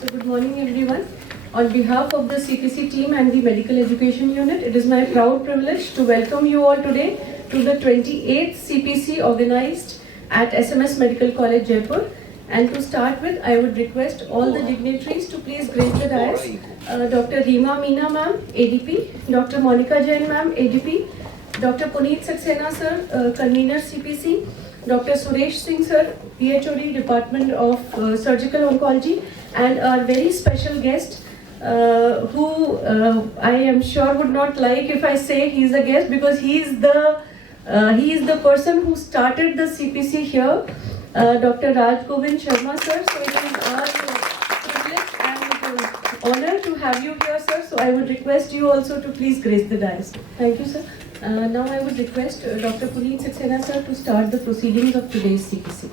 So good morning everyone. On behalf of the CPC team and the Medical Education Unit, it is my proud privilege to welcome you all today to the 28th CPC organized at SMS Medical College, Jaipur. And to start with, I would request all the dignitaries to please grace the dais. Dr. Reema Meena ma'am, ADP, Dr. Monica Jain ma'am, ADP, Dr. Puneet Saxena sir, Convenor CPC, Dr. Suresh Singh sir, PhD Department of Surgical Oncology, and our very special guest who I am sure would not like if I say he's a guest, because he is the person who started the CPC here, Dr. Rajgovind Sharma sir. So it is our privilege and honor to have you here, sir. So I would request you also to please grace the dais. Thank you, sir. Now I would request Dr. Puneet Saxena sir to start the proceedings of today's CPC.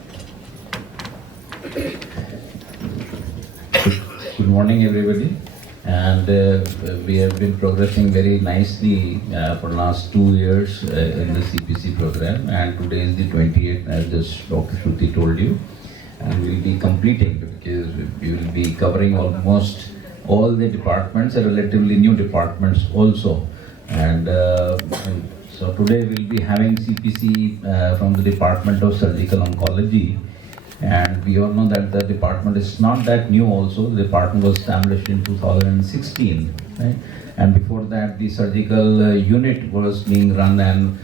Good morning everybody, and we have been progressing very nicely for the last 2 years in the CPC program, and today is the 28th, as just Dr. Shruti told you, and we will be completing because we will be covering almost all the departments and relatively new departments also. And so today we will be having CPC from the Department of Surgical Oncology, and we all know that the department is not that new also. The department was established in 2016, right? And before that the surgical unit was being run, and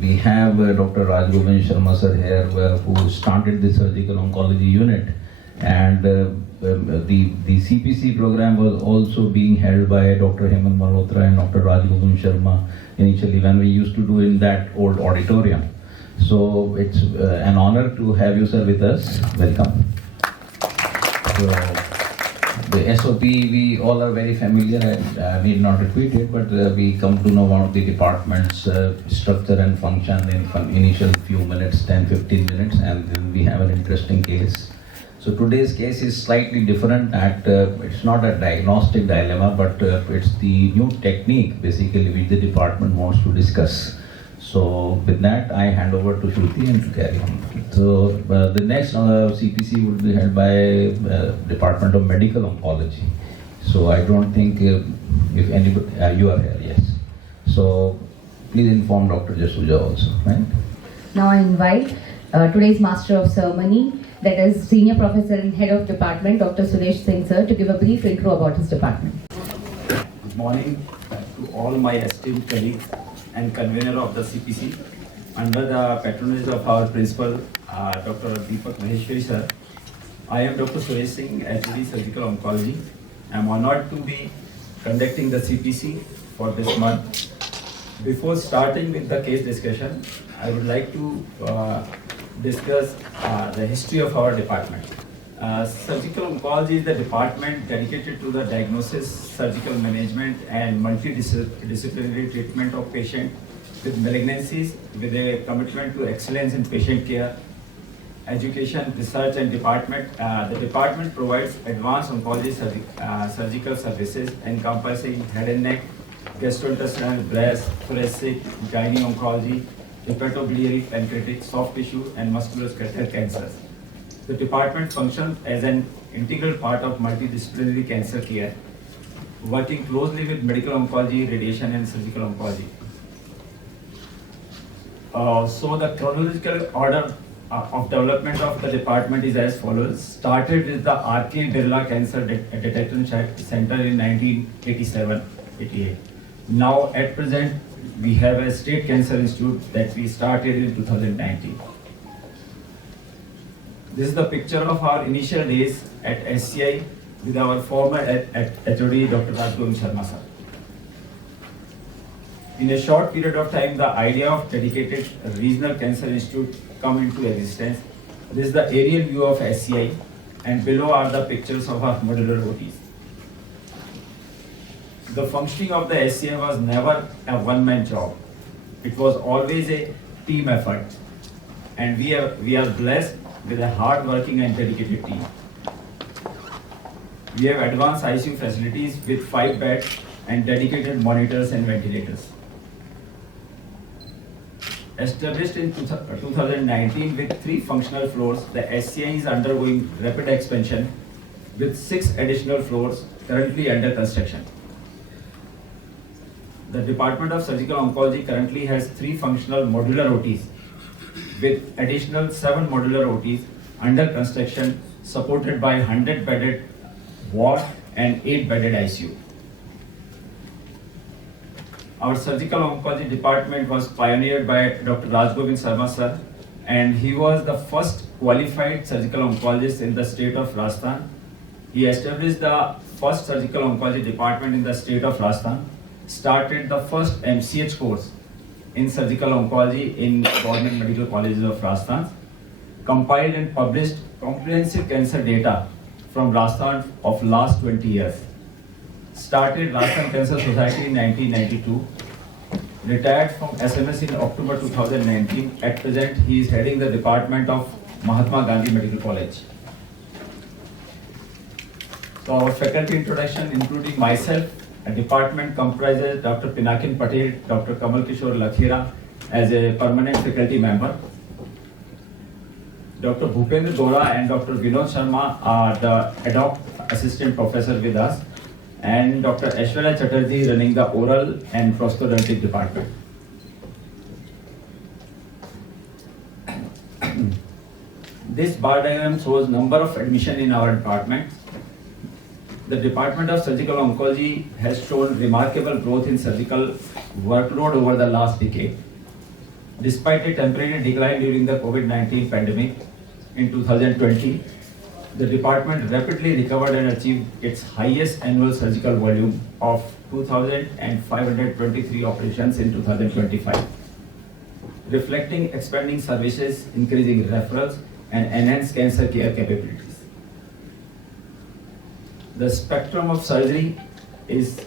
we have Dr. Rajgovind Sharma sir here who started the surgical oncology unit, and the CPC program was also being held by Dr. Hemant Malhotra and Dr. Rajgovind Sharma initially when we used to do in that old auditorium. So it's an honor to have you, sir, with us. Welcome. So the SOP we all are very familiar, and I need not repeat it, but we come to know about the department's structure and function in initial few minutes, 10-15 minutes, and then we have an interesting case. So today's case is slightly different. It's not a diagnostic dilemma, but it's the new technique basically which the department wants to discuss. So with that, I hand over to Shruti and to carry on. So the next CPC will be held by Department of Medical Oncology. So I don't think if anybody, you are here, yes. So please inform Dr. Jasuja also, right? Now I invite today's Master of Ceremony, that is Senior Professor and Head of Department, Dr. Suresh Singh sir, to give a brief intro about his department. Good morning to all my esteemed colleagues and convener of the CPC. Under the patronage of our principal, Dr. Deepak Maheshwari sir, I am Dr. Suresh Singh, HOD Surgical Oncology. I am honored to be conducting the CPC for this month. Before starting with the case discussion, I would like to discuss the history of our department. Surgical Oncology is the department dedicated to the diagnosis, surgical management, and multidisciplinary treatment of patients with malignancies, with a commitment to excellence in patient care, education, research, and department. The department provides advanced oncology surgical services encompassing head and neck, gastrointestinal, breast, thoracic, gynae oncology, hepatobiliary, pancreatic, soft tissue, and musculoskeletal cancers. The department functions as an integral part of multidisciplinary cancer care, working closely with medical oncology, radiation, and surgical oncology. So the chronological order of development of the department is as follows. Started with the R.K. Birla Cancer Detection Center in 1987-88. Now at present, we have a State Cancer Institute that we started in 2019. This is the picture of our initial days at SCI with our former HOD, Dr. Rajgovind Sharma sir. In a short period of time, the idea of dedicated regional cancer institute come into existence. This is the aerial view of SCI, and below are the pictures of our modular OTs. The functioning of the SCI was never a one-man job. It was always a team effort, and we are blessed with a hard-working and dedicated team. We have advanced ICU facilities with 5 beds and dedicated monitors and ventilators. Established in 2019 with 3 functional floors, the SCI is undergoing rapid expansion with 6 additional floors currently under construction. The Department of Surgical Oncology currently has 3 functional modular OTs with additional 7 modular OTs under construction, supported by 100-bedded ward and 8-bedded ICU. Our surgical oncology department was pioneered by Dr. Rajgovind Sharma sir, and he was the first qualified surgical oncologist in the state of Rajasthan. He established the first surgical oncology department in the state of Rajasthan, started the first MCH course in surgical oncology in government medical colleges of Rajasthan, compiled and published comprehensive cancer data from Rajasthan of last 20 years. Started Rajasthan Cancer Society in 1992, retired from SMS in October 2019. At present, he is heading the department of Mahatma Gandhi Medical College. So our faculty introduction, including myself, a department comprises Dr. Pinakin Patel, Dr. Kamal Kishore Lathira as a permanent faculty member. Dr. Bhupendra Dora and Dr. Vinod Sharma are the ad hoc assistant professor with us, and Dr. Aishwarya Chatterjee running the oral and prosthodontic department. This bar diagram shows number of admission in our department. The Department of Surgical Oncology has shown remarkable growth in surgical workload over the last decade. Despite a temporary decline during the COVID-19 pandemic in 2020, the department rapidly recovered and achieved its highest annual surgical volume of 2,523 operations in 2025, reflecting expanding services, increasing referrals, and enhanced cancer care capabilities. The spectrum of surgery is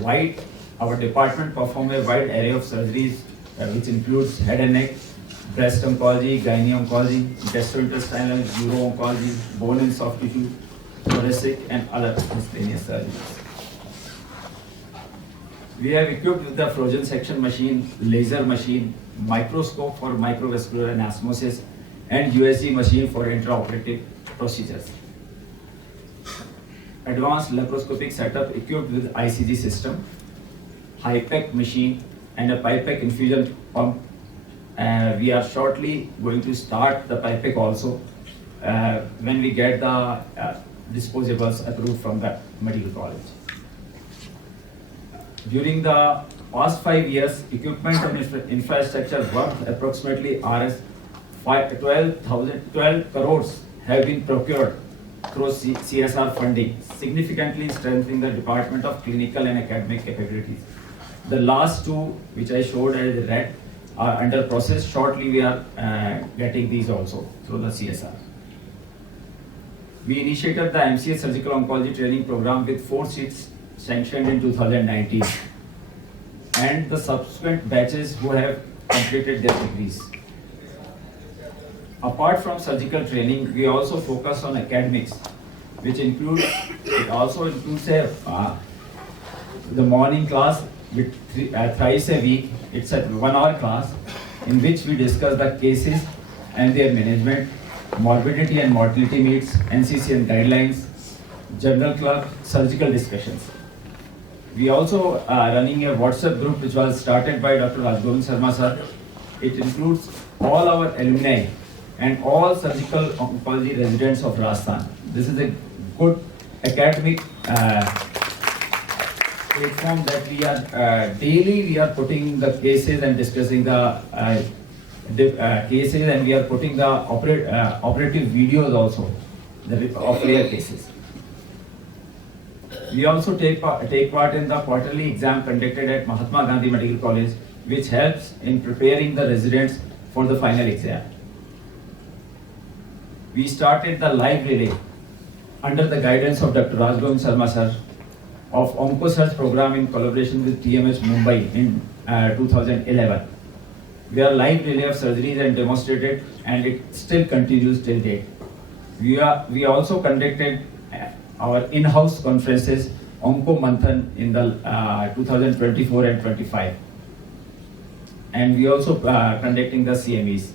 wide. Our department performs a wide array of surgeries, which includes head and neck, breast oncology, gynae oncology, gastrointestinal, uro-oncology, bone and soft tissue, thoracic, and other miscellaneous surgeries. We have equipped with the frozen section machine, laser machine, microscope for microvascular anastomosis, and USG machine for intraoperative procedures. Advanced laparoscopic setup equipped with ICG system, high-tech machine, and a pipette infusion pump. We are shortly going to start the pipette also when we get the disposables approved from the medical college. During the past 5 years, equipment and infrastructure worth approximately Rs 12 crores have been procured through CSR funding, significantly strengthening the department of clinical and academic capabilities. The last two, which I showed as red, are under process. Shortly, we are getting these also through the CSR. We initiated the MCA Surgical Oncology Training Program with 4 seats sanctioned in 2019, and the subsequent batches who have completed their degrees. Apart from surgical training, we also focus on academics, which includes the morning class with thrice a week. It's a 1-hour class in which we discuss the cases and their management, morbidity and mortality meets, NCCN guidelines, general clerk, surgical discussions. We also are running a WhatsApp group which was started by Dr. Rajgovind Sharma sir. It includes all our alumni and all surgical oncology residents of Rajasthan. This is a good academic platform that we are daily putting the cases and discussing the cases, and we are putting the operative videos also of rare cases. We also take part in the quarterly exam conducted at Mahatma Gandhi Medical College, which helps in preparing the residents for the final exam. We started the live relay under the guidance of Dr. Rajgovind Sharma sir of OncoSearch program in collaboration with TMH Mumbai in 2011. We are live relay of surgeries and demonstrated, and it still continues till date. We also conducted our in-house conferences, Onco Manthan, in the 2024 and 25, and we also conducting the CMEs.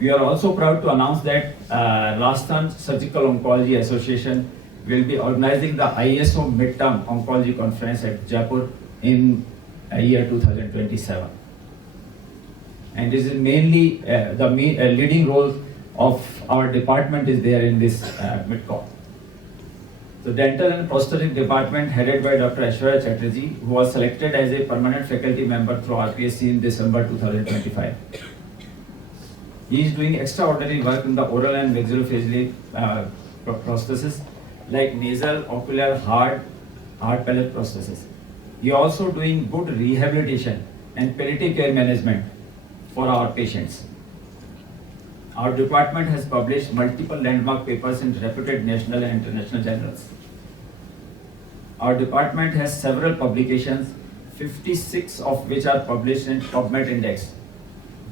We are also proud to announce that Rajasthan Surgical Oncology Association will be organizing the ISO Midterm Oncology Conference at Jaipur in year 2027. And this is mainly the leading role of our department is there in this MidCon. The Dental and Prosthetic Department headed by Dr. Aishwarya Chatterjee, who was selected as a permanent faculty member through RPSC in December 2025. He is doing extraordinary work in the oral and maxillofacial prostheses like nasal, ocular, hard palate prostheses. He also doing good rehabilitation and palliative care management for our patients. Our department has published multiple landmark papers in reputed national and international journals. Our department has several publications, 56 of which are published in PubMed Index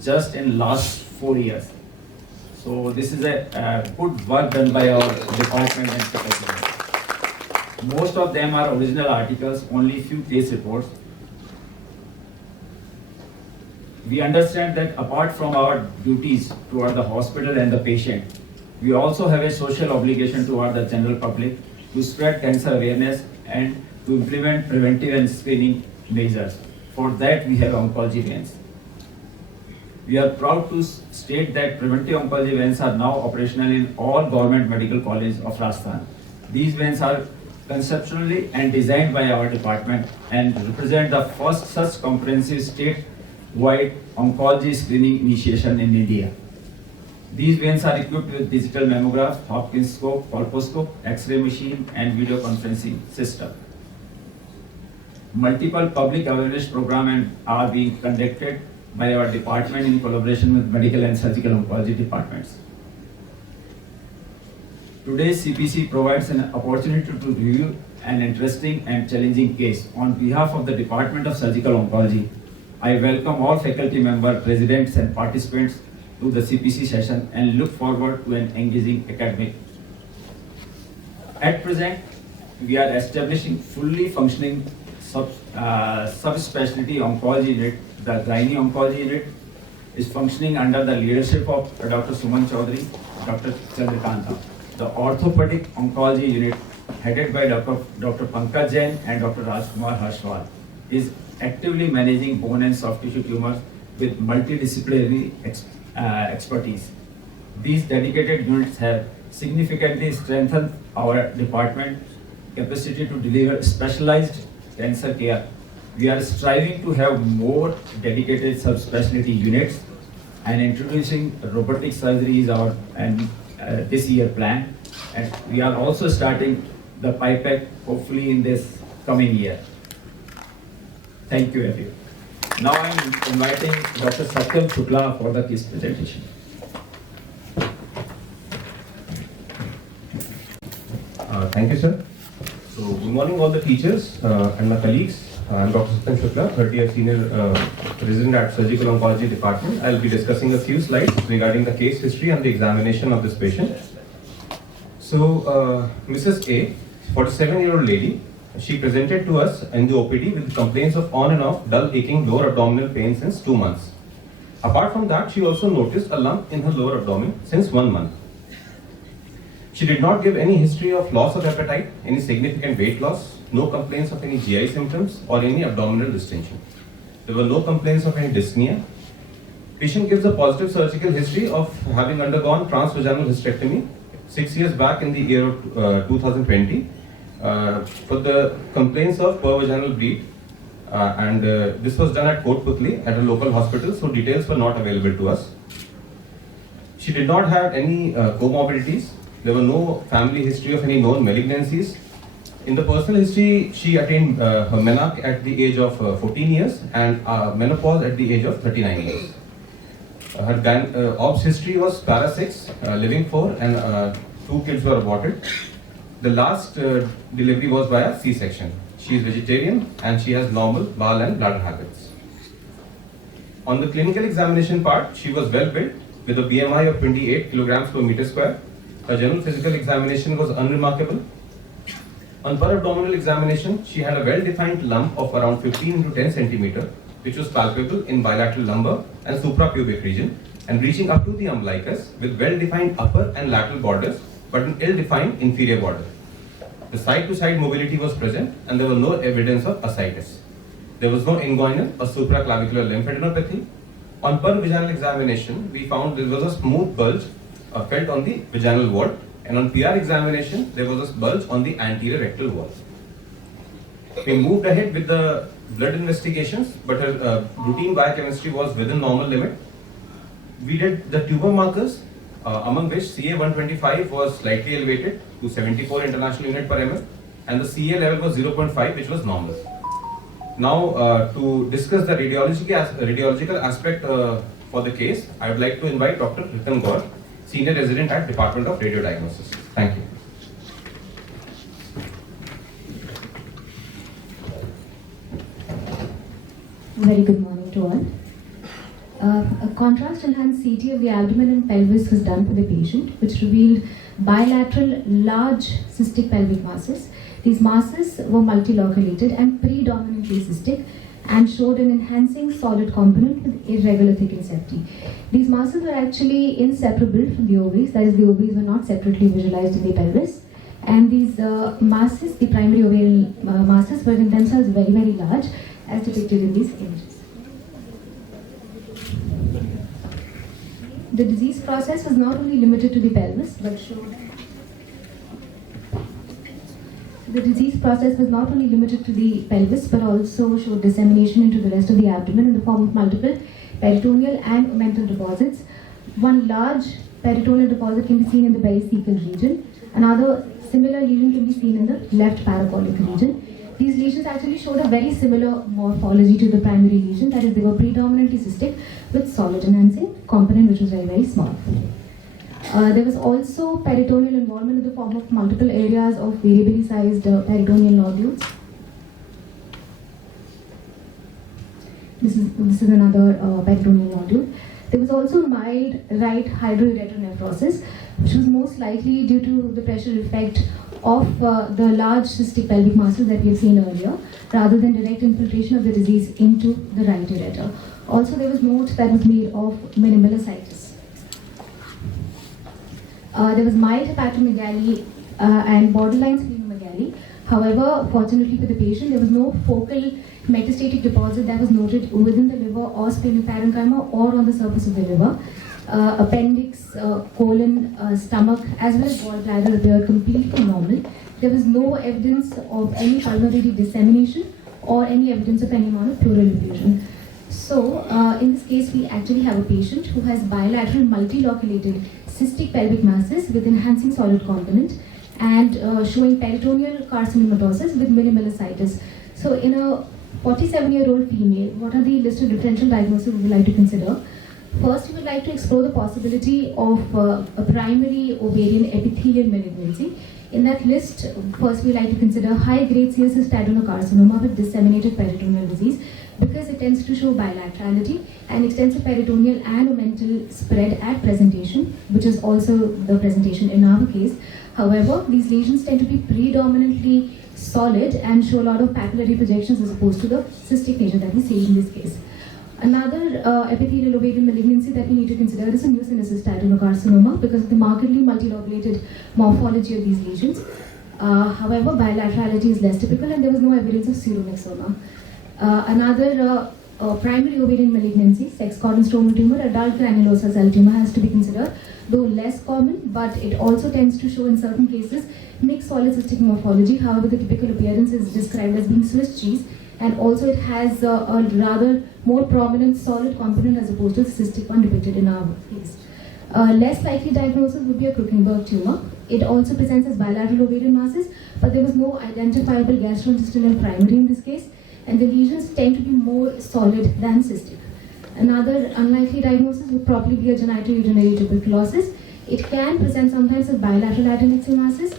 just in last 4 years. So this is a good work done by our department and faculty. Most of them are original articles, only few case reports. We understand that apart from our duties toward the hospital and the patient, we also have a social obligation toward the general public to spread cancer awareness and to implement preventive and screening measures. For that, we have oncology vans. We are proud to state that preventive oncology vans are now operational in all government medical colleges of Rajasthan. These vans are conceptually and designed by our department and represent the first such comprehensive state-wide oncology screening initiation in India. These vans are equipped with digital mammograph, Hopkins scope, colposcope, X-ray machine, and video conferencing system. Multiple public awareness programs are being conducted by our department in collaboration with medical and surgical oncology departments. Today's CPC provides an opportunity to review an interesting and challenging case. On behalf of the Department of Surgical Oncology, I welcome all faculty members, residents, and participants to the CPC session and look forward to an engaging academic. At present, we are establishing fully functioning subspecialty oncology unit. The gynae oncology unit is functioning under the leadership of Dr. Suman Chaudhary, Dr. Chandrakanta. The orthopedic oncology unit headed by Dr. Pankaj Jain and Dr. Rajkumar Harshwal is actively managing bone and soft tissue tumors with multidisciplinary expertise. These dedicated units have significantly strengthened our department capacity to deliver specialized cancer care. We are striving to have more dedicated subspecialty units, and introducing robotic surgery is our this year plan. And we are also starting the PIPEC hopefully in this coming year. Thank you, everyone. Now I am inviting Dr. Satyam Shukla for the case presentation. Thank you, sir. So, good morning, all the teachers and my colleagues. I'm Dr. Satyam Shukla, 30-year senior resident at Surgical Oncology Department. I'll be discussing a few slides regarding the case history and the examination of this patient. So, Mrs. A, 47-year-old lady, she presented to us in the OPD with complaints of on and off dull aching lower abdominal pain since 2 months. Apart from that, she also noticed a lump in her lower abdomen since 1 month. She did not give any history of loss of appetite, any significant weight loss, no complaints of any GI symptoms or any abdominal distension. There were no complaints of any dyspnea. Patient gives a positive surgical history of having undergone transvaginal hysterectomy 6 years back in the year of 2020 for the complaints of pervaginal bleed. This was done at Kotputli at a local hospital, so details were not available to us. She did not have any comorbidities. There were no family history of any known malignancies. In the personal history, she attained her menarche at the age of 14 years and menopause at the age of 39 years. Her OBS history was para 6, living 4, and 2 kids were aborted. The last delivery was via C-section. She is vegetarian and she has normal bowel and bladder habits. On the clinical examination part, she was well built with a BMI of 28 kilograms per meter square. Her general physical examination was unremarkable. On per abdominal examination, she had a well-defined lump of around 15 to 10 centimeter, which was palpable in bilateral lumbar and suprapubic region, and reaching up to the umbilicus with well-defined upper and lateral borders, but an ill-defined inferior border. The side-to-side mobility was present, and there was no evidence of ascites. There was no inguinal or supraclavicular lymphadenopathy. On per-vaginal examination, we found there was a smooth bulge felt on the vaginal wall, and on PR examination, there was a bulge on the anterior rectal wall. We moved ahead with the blood investigations, but her routine biochemistry was within normal limit. We did the tumor markers, among which CA125 was slightly elevated to 74 international unit per ml, and the CA level was 0.5, which was normal. Now, to discuss the radiological aspect for the case, I would like to invite Dr. Ritan Gaur, Senior Resident at Department of Radiodiagnosis. Thank you. Very good morning to all. A contrast-enhanced CT of the abdomen and pelvis was done for the patient, which revealed bilateral large cystic pelvic masses. These masses were multiloculated and predominantly cystic and showed an enhancing solid component with irregular thickened septi. These masses were actually inseparable from the ovaries, that is, the ovaries were not separately visualized in the pelvis. And these masses, the primary ovarian masses, were in themselves very, very large, as depicted in these images. The disease process was not only limited to the pelvis, but showed also showed dissemination into the rest of the abdomen in the form of multiple peritoneal and omental deposits. One large peritoneal deposit can be seen in the pericecal region. Another similar lesion can be seen in the left paracolic region. These lesions actually showed a very similar morphology to the primary lesion, that is, they were predominantly cystic with solid enhancing component, which was very, very small. There was also peritoneal involvement in the form of multiple areas of variably sized peritoneal nodules. This is another peritoneal nodule. There was also mild right hydrouretronephrosis, which was most likely due to the pressure effect of the large cystic pelvic masses that we have seen earlier, rather than direct infiltration of the disease into the right ureter. Also, there was note that was made of minimal ascites. There was mild hepatomegaly and borderline splenomegaly. However, fortunately for the patient, there was no focal metastatic deposit that was noted within the liver or splenoparenchyma or on the surface of the liver. Appendix, colon, stomach, as well as gallbladder appeared completely normal. There was no evidence of any pulmonary dissemination or any evidence of any amount of pleural effusion. So, in this case, we actually have a patient who has bilateral multiloculated cystic pelvic masses with enhancing solid component and showing peritoneal carcinomatosis with minimal ascites. So, in a 47-year-old female, what are the list of differential diagnoses we would like to consider? First, we would like to explore the possibility of a primary ovarian epithelial malignancy. In that list, first we would like to consider high-grade serous adenocarcinoma with disseminated peritoneal disease, because it tends to show bilaterality and extensive peritoneal and omental spread at presentation, which is also the presentation in our case. However, these lesions tend to be predominantly solid and show a lot of papillary projections as opposed to the cystic nature that we see in this case. Another epithelial ovarian malignancy that we need to consider is a mucinous adenocarcinoma because of the markedly multilobulated morphology of these lesions. However, bilaterality is less typical and there was no evidence of seromyxoma. Another primary ovarian malignancy, sex cordon stromal tumor, adult granulosa cell tumor, has to be considered, though less common, but it also tends to show in certain cases mixed solid cystic morphology. However, the typical appearance is described as being Swiss cheese, and also it has a rather more prominent solid component as opposed to the cystic one depicted in our case. Less likely diagnosis would be a Krukenberg tumor. It also presents as bilateral ovarian masses, but there was no identifiable gastrointestinal primary in this case, and the lesions tend to be more solid than cystic. Another unlikely diagnosis would probably be a genitourinary tuberculosis. It can present sometimes as bilateral adnexal masses,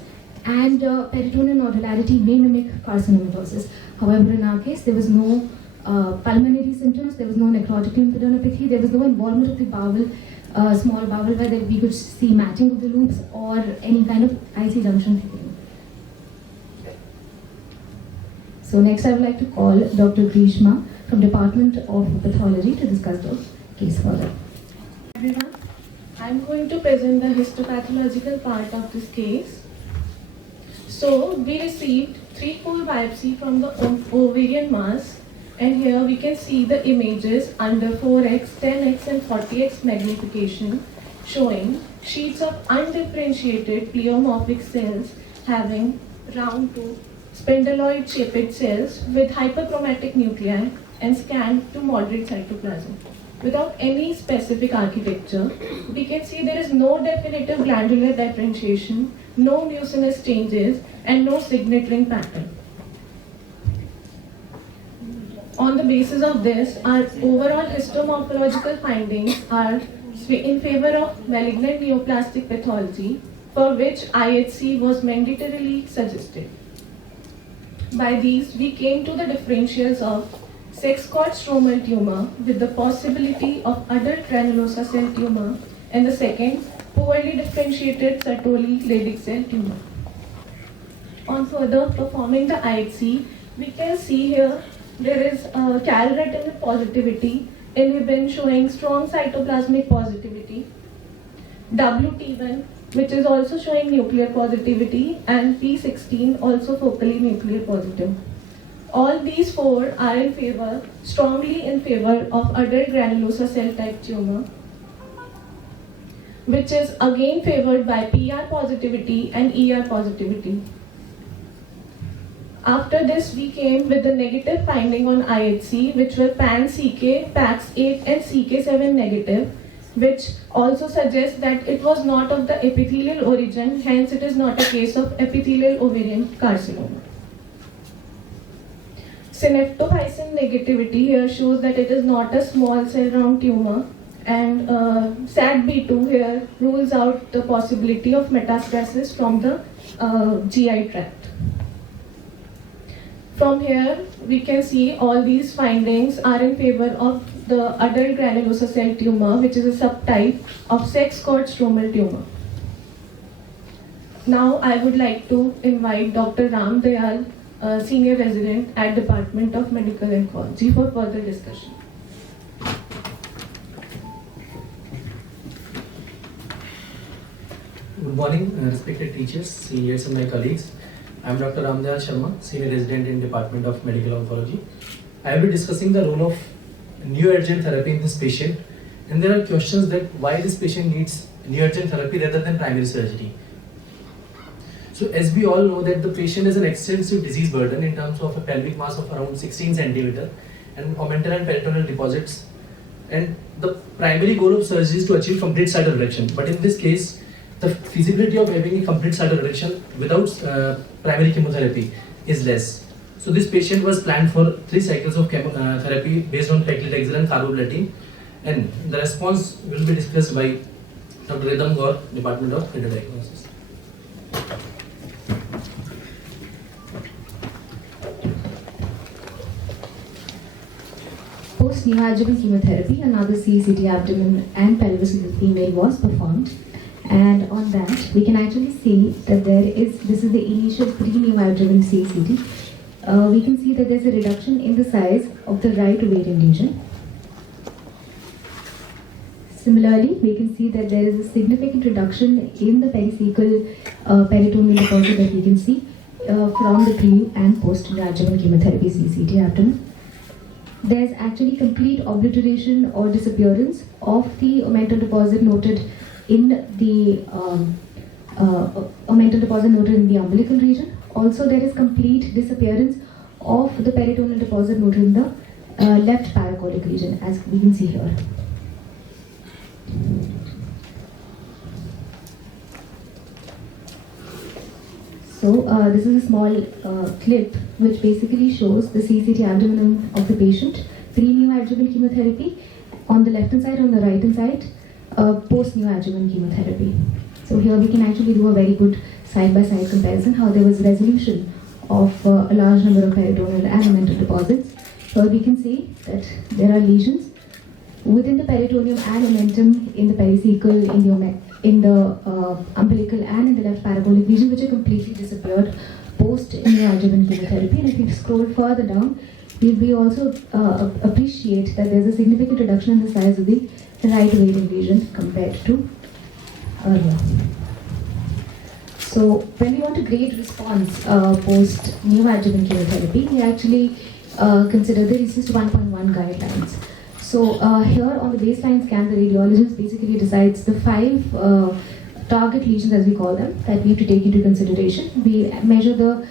and peritoneal nodularity may mimic carcinomatosis. However, in our case, there was no pulmonary symptoms, there was no necrotic lymphadenopathy, there was no involvement of the bowel, small bowel, where we could see matching of the loops or any kind of IC junction thickening. So next, I would like to call Dr. Grishma from Department of Pathology to discuss the case further. everyone. I'm going to present the histopathological part of this case. So we received 3-pore biopsy from the ovarian mass, and here we can see the images under 4x, 10x and 40x magnification showing sheets of undifferentiated pleomorphic cells having round to spindloid shaped cells with hyperchromatic nuclei and scanned to moderate cytoplasm. Without any specific architecture, we can see there is no definitive glandular differentiation, no mucinous changes, and no signet ring pattern. On the basis of this, our overall histomorphological findings are in favor of malignant neoplastic pathology, for which IHC was mandatorily suggested. By these, we came to the differentials of sex-cord stromal tumor with the possibility of adult granulosa cell tumor, and the second, poorly differentiated Sertoli Leydig cell tumor. On further performing the IHC, we can see here there is calretinal positivity, inhibin showing strong cytoplasmic positivity, WT1 which is also showing nuclear positivity, and P16 also focally nuclear positive. All these four are in favor, strongly in favor of adult granulosa cell type tumor, which is again favored by PR positivity and ER positivity. After this, we came with the negative finding on IHC, which were PAN-CK, PAX8 and CK7 negative, which also suggests that it was not of the epithelial origin, hence it is not a case of epithelial ovarian carcinoma. Synaptophysin negativity here shows that it is not a small cell round tumor, and SAT-B2 here rules out the possibility of metastasis from the GI tract. From here, we can see all these findings are in favor of the adult granulosa cell tumor, which is a subtype of sex-cord stromal tumor. Now, I would like to invite Dr. Ram Dayal, Senior Resident at Department of Medical Oncology, for further discussion. Good morning, respected teachers, seniors and my colleagues. I am Dr. Ramdayal Sharma, Senior Resident in Department of Medical Oncology. I will be discussing the role of neoadjuvant therapy in this patient, and there are questions that why this patient needs neoadjuvant therapy rather than primary surgery. So as we all know that the patient has an extensive disease burden in terms of a pelvic mass of around 16 centimeter and omental and peritoneal deposits, and the primary goal of surgery is to achieve complete cytol reduction. But in this case, the feasibility of having a complete cytol reduction without primary chemotherapy is less. So this patient was planned for 3 cycles of chemotherapy based on paclitaxel and carboplatin, and the response will be discussed by Dr. Redam Gaur, Department of Radiodiagnosis. Post-neoadjuvant chemotherapy, another CCT abdomen and pelvis of the female was performed. And on that, we can actually see that this is the initial pre-neoadjuvant CCT. We can see that there's a reduction in the size of the right ovarian lesion. Similarly, we can see that there is a significant reduction in the pericecal peritoneal deposit that we can see from the pre and post-neoadjuvant chemotherapy CCT abdomen. There's actually complete obliteration or disappearance of the omental deposit noted in the umbilical region. Also, there is complete disappearance of the peritoneal deposit noted in the left paracolic region, as we can see here. So this is a small clip which basically shows the CCT abdomen of the patient pre-neoadjuvant chemotherapy on the left hand side, on the right hand side post-neoadjuvant chemotherapy. So here we can actually do a very good side-by-side comparison how there was resolution of a large number of peritoneal and omental deposits. Here we can see that there are lesions within the peritoneum and omentum in the pericecal, in the umbilical and in the left paracolic region, which are completely disappeared post-neoadjuvant chemotherapy. And if you scroll further down, we also appreciate that there's a significant reduction in the size of the right ovarian lesion compared to earlier. So when we want to grade response post neoadjuvant chemotherapy, we actually consider the RECIST 1.1 guidelines. So here on the baseline scan, the radiologist basically decides the 5 target lesions, as we call them, that we have to take into consideration. We measure the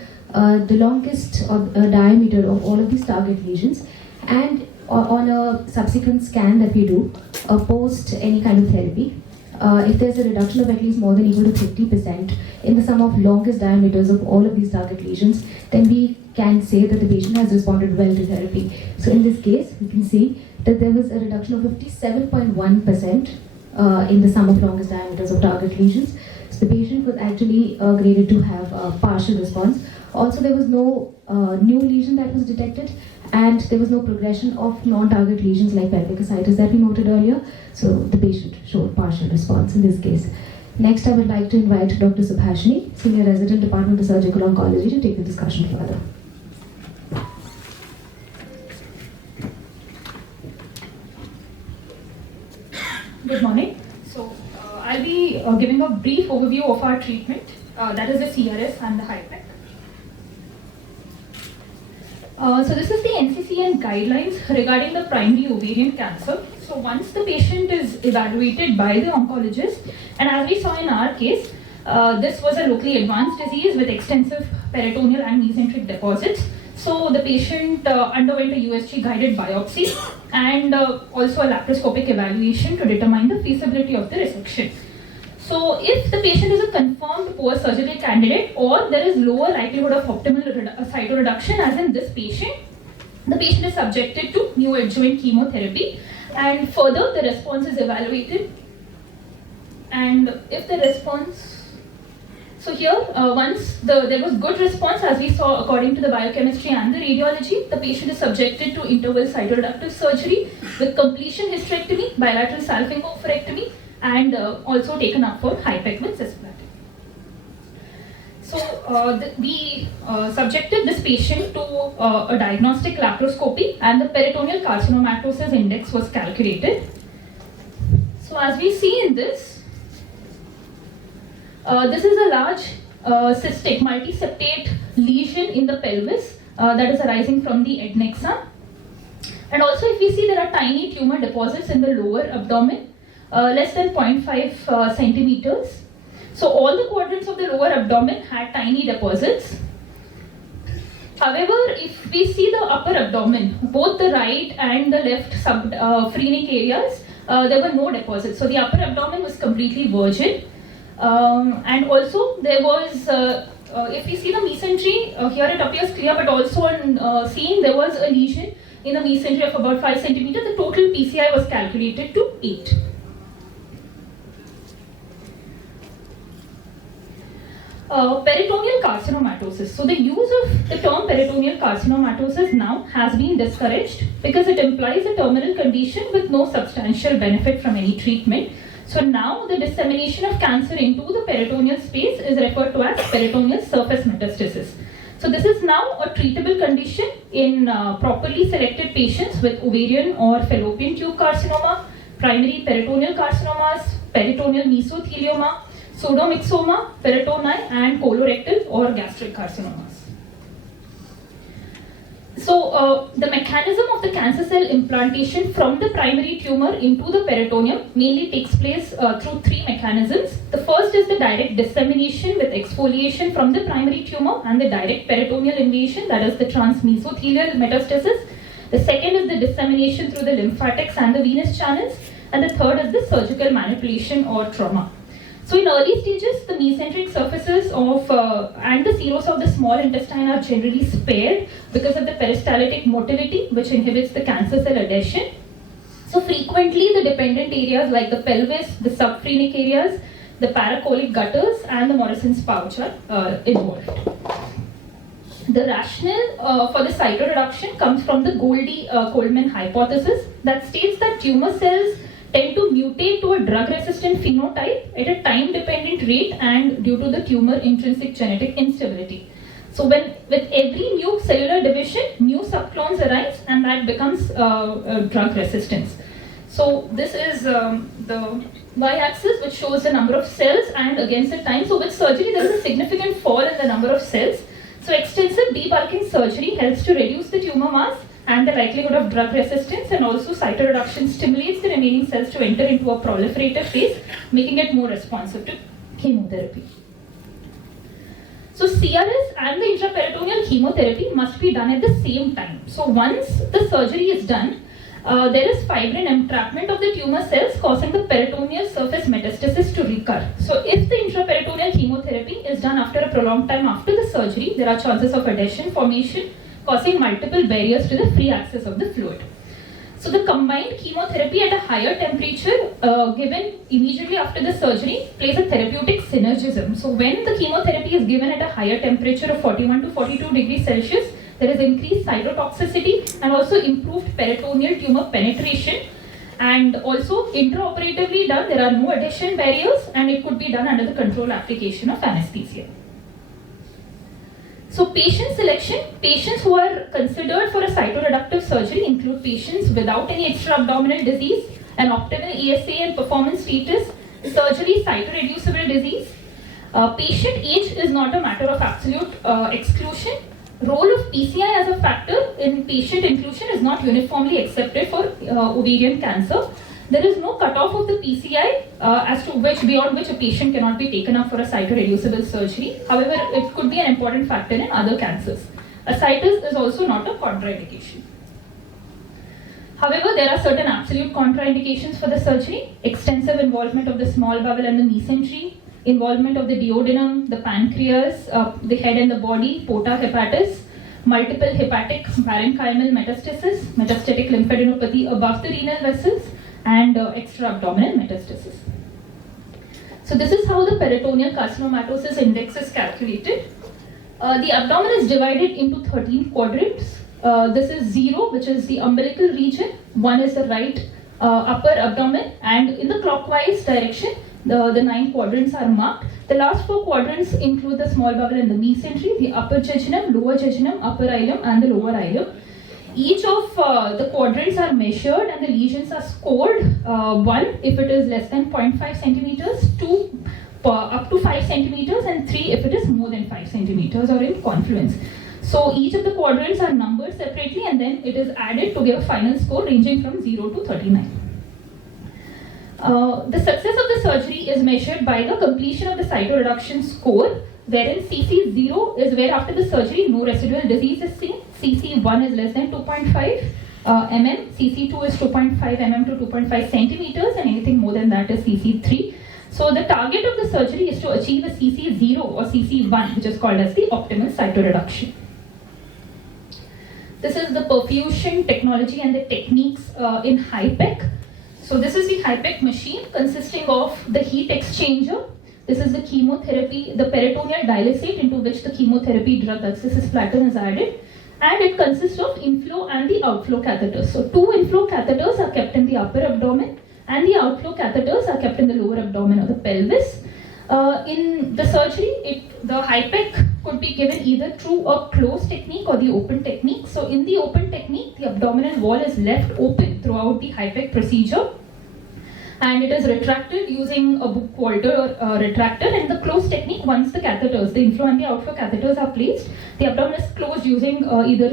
longest diameter of all of these target lesions, and on a subsequent scan that we do post any kind of therapy, if there's a reduction of at least more than equal to 50% in the sum of longest diameters of all of these target lesions, then we can say that the patient has responded well to therapy. So in this case, we can see that there was a reduction of 57.1% in the sum of longest diameters of target lesions. So the patient was actually graded to have a partial response. Also, there was no new lesion that was detected, and there was no progression of non-target lesions like pelvic ascites that we noted earlier. So the patient showed partial response in this case. Next, I would like to invite Dr. Subhashini, Senior Resident, Department of Surgical Oncology, to take the discussion further. Good morning. So, I'll be giving a brief overview of our treatment, that is the CRS and the HIPEC. So this is the NCCN guidelines regarding the primary ovarian cancer. So once the patient is evaluated by the oncologist, and as we saw in our case, this was a locally advanced disease with extensive peritoneal and mesenteric deposits. So the patient underwent a USG guided biopsy and also a laparoscopic evaluation to determine the feasibility of the resection. So if the patient is a confirmed poor surgical candidate, or there is lower likelihood of optimal cytoreduction, as in this patient, the patient is subjected to neoadjuvant chemotherapy, and further the response is evaluated. And if the response, so here once there was good response, as we saw according to the biochemistry and the radiology, the patient is subjected to interval cytoreductive surgery with completion hysterectomy, bilateral salpingo-oophorectomy, and also taken up for HIPEC with cisplatin. So we subjected this patient to a diagnostic laparoscopy, and the peritoneal carcinomatosis index was calculated. So as we see in this, this is a large cystic multiseptate lesion in the pelvis that is arising from the adnexa. And also if we see, there are tiny tumor deposits in the lower abdomen, less than 0.5 centimeters. So all the quadrants of the lower abdomen had tiny deposits. However, if we see the upper abdomen, both the right and the left subphrenic areas, there were no deposits. So the upper abdomen was completely virgin. And also there was, if we see the mesentery, here it appears clear, but also on seeing there was a lesion in the mesentery of about 5 centimeters. The total PCI was calculated to 8. Peritoneal carcinomatosis. So the use of the term peritoneal carcinomatosis now has been discouraged because it implies a terminal condition with no substantial benefit from any treatment. So now the dissemination of cancer into the peritoneal space is referred to as peritoneal surface metastasis. So this is now a treatable condition in properly selected patients with ovarian or fallopian tube carcinoma, primary peritoneal carcinomas, peritoneal mesothelioma, pseudomyxoma, peritoni, and colorectal or gastric carcinomas. So the mechanism of the cancer cell implantation from the primary tumor into the peritoneum mainly takes place through 3 mechanisms. The first is the direct dissemination with exfoliation from the primary tumor and the direct peritoneal invasion, that is the transmesothelial metastasis. The second is the dissemination through the lymphatics and the venous channels, and the third is the surgical manipulation or trauma. So in early stages, the mesenteric surfaces of and the serous of the small intestine are generally spared because of the peristaltic motility, which inhibits the cancer cell adhesion. So frequently the dependent areas like the pelvis, the subphrenic areas, the paracolic gutters, and the Morrison's pouch are involved. The rationale for the cytoreduction comes from the Goldie-Coleman hypothesis that states that tumor cells tend to mutate to a drug-resistant phenotype at a time-dependent rate and due to the tumor intrinsic genetic instability. So with every new cellular division, new subclones arise, and that becomes drug resistance. So this is the y-axis, which shows the number of cells and against the time. So with surgery, there is a significant fall in the number of cells. So extensive debulking surgery helps to reduce the tumor mass and the likelihood of drug resistance, and also cytoreduction stimulates the remaining cells to enter into a proliferative phase, making it more responsive to chemotherapy. So CRS and the intraperitoneal chemotherapy must be done at the same time. So once the surgery is done, there is fibrin entrapment of the tumor cells causing the peritoneal surface metastasis to recur. So if the intraperitoneal chemotherapy is done after a prolonged time after the surgery, there are chances of adhesion formation causing multiple barriers to the free access of the fluid. So the combined chemotherapy at a higher temperature given immediately after the surgery plays a therapeutic synergism. So when the chemotherapy is given at a higher temperature of 41 to 42 degrees Celsius, there is increased cytotoxicity and also improved peritoneal tumor penetration. And also intraoperatively done, there are no adhesion barriers, and it could be done under the controlled application of anesthesia. So patient selection, patients who are considered for a cytoreductive surgery include patients without any extra-abdominal disease, an optimal ESA and performance status, surgery cytoreducible disease. Patient age is not a matter of absolute exclusion. Role of PCI as a factor in patient inclusion is not uniformly accepted for ovarian cancer. There is no cutoff of the PCI as to beyond which a patient cannot be taken up for a cytoreducible surgery. However, it could be an important factor in other cancers. Ascites is also not a contraindication. However, there are certain absolute contraindications for the surgery: extensive involvement of the small bowel and the mesentery, involvement of the duodenum, the pancreas, the head and the body, porta hepatis, multiple hepatic parenchymal metastasis, metastatic lymphadenopathy above the renal vessels, and extra-abdominal metastasis. So this is how the peritoneal carcinomatosis index is calculated. The abdomen is divided into 13 quadrants. This is 0, which is the umbilical region. 1 is the right upper abdomen, and in the clockwise direction, the 9 quadrants are marked. The last 4 quadrants include the small bowel and the mesentery, the upper jejunum, lower jejunum, upper ileum, and the lower ileum. Each of the quadrants are measured and the lesions are scored. 1 if it is less than 0.5 centimeters, 2 up to 5 centimeters, and 3 if it is more than 5 centimeters or in confluence. So each of the quadrants are numbered separately, and then it is added to give a final score ranging from 0 to 39. The success of the surgery is measured by the completion of the cytoreduction score, wherein CC0 is where after the surgery no residual disease is seen, CC1 is less than 2.5 mm, CC2 is 2.5 mm to 2.5 centimeters, and anything more than that is CC3. So the target of the surgery is to achieve a CC0 or CC1, which is called as the optimal cytoreduction. This is the perfusion technology and the techniques in HIPEC. So this is the HIPEC machine consisting of the heat exchanger. This is the chemotherapy, the peritoneal dialysate into which the chemotherapy drug cisplatin is added. And it consists of inflow and the outflow catheters. So 2 inflow catheters are kept in the upper abdomen, and the outflow catheters are kept in the lower abdomen or the pelvis. In the surgery, the HIPEC could be given either through a closed technique or the open technique. So in the open technique, the abdominal wall is left open throughout the HIPEC procedure, and it is retracted using a book Walter retractor. And the closed technique, once the catheters, the inflow and the outflow catheters are placed, the abdomen is closed using either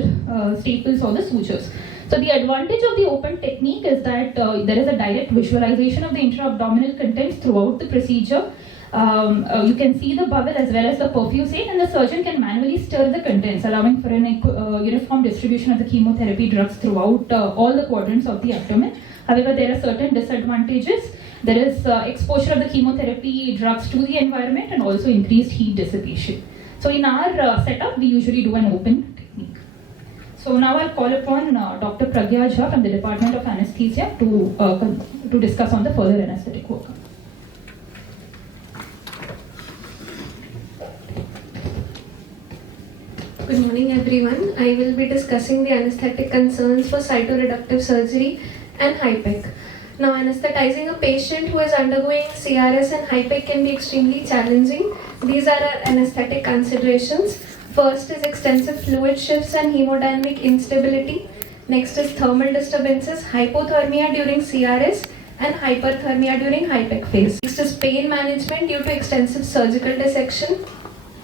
staples or the sutures. So the advantage of the open technique is that there is a direct visualization of the intra-abdominal contents throughout the procedure. You can see the bowel as well as the perfusate, and the surgeon can manually stir the contents, allowing for an uniform distribution of the chemotherapy drugs throughout all the quadrants of the abdomen. However, there are certain disadvantages. There is exposure of the chemotherapy drugs to the environment and also increased heat dissipation. So in our setup, we usually do an open technique. So now I'll call upon Dr. Pragya Jha from the Department of Anesthesia to discuss on the further anesthetic work. Good morning everyone. I will be discussing the anesthetic concerns for cytoreductive surgery and HIPEC. Now, anesthetizing a patient who is undergoing CRS and HIPEC can be extremely challenging. These are our anesthetic considerations. First is extensive fluid shifts and hemodynamic instability. Next is thermal disturbances, hypothermia during CRS and hyperthermia during HIPEC phase. Next is pain management due to extensive surgical dissection,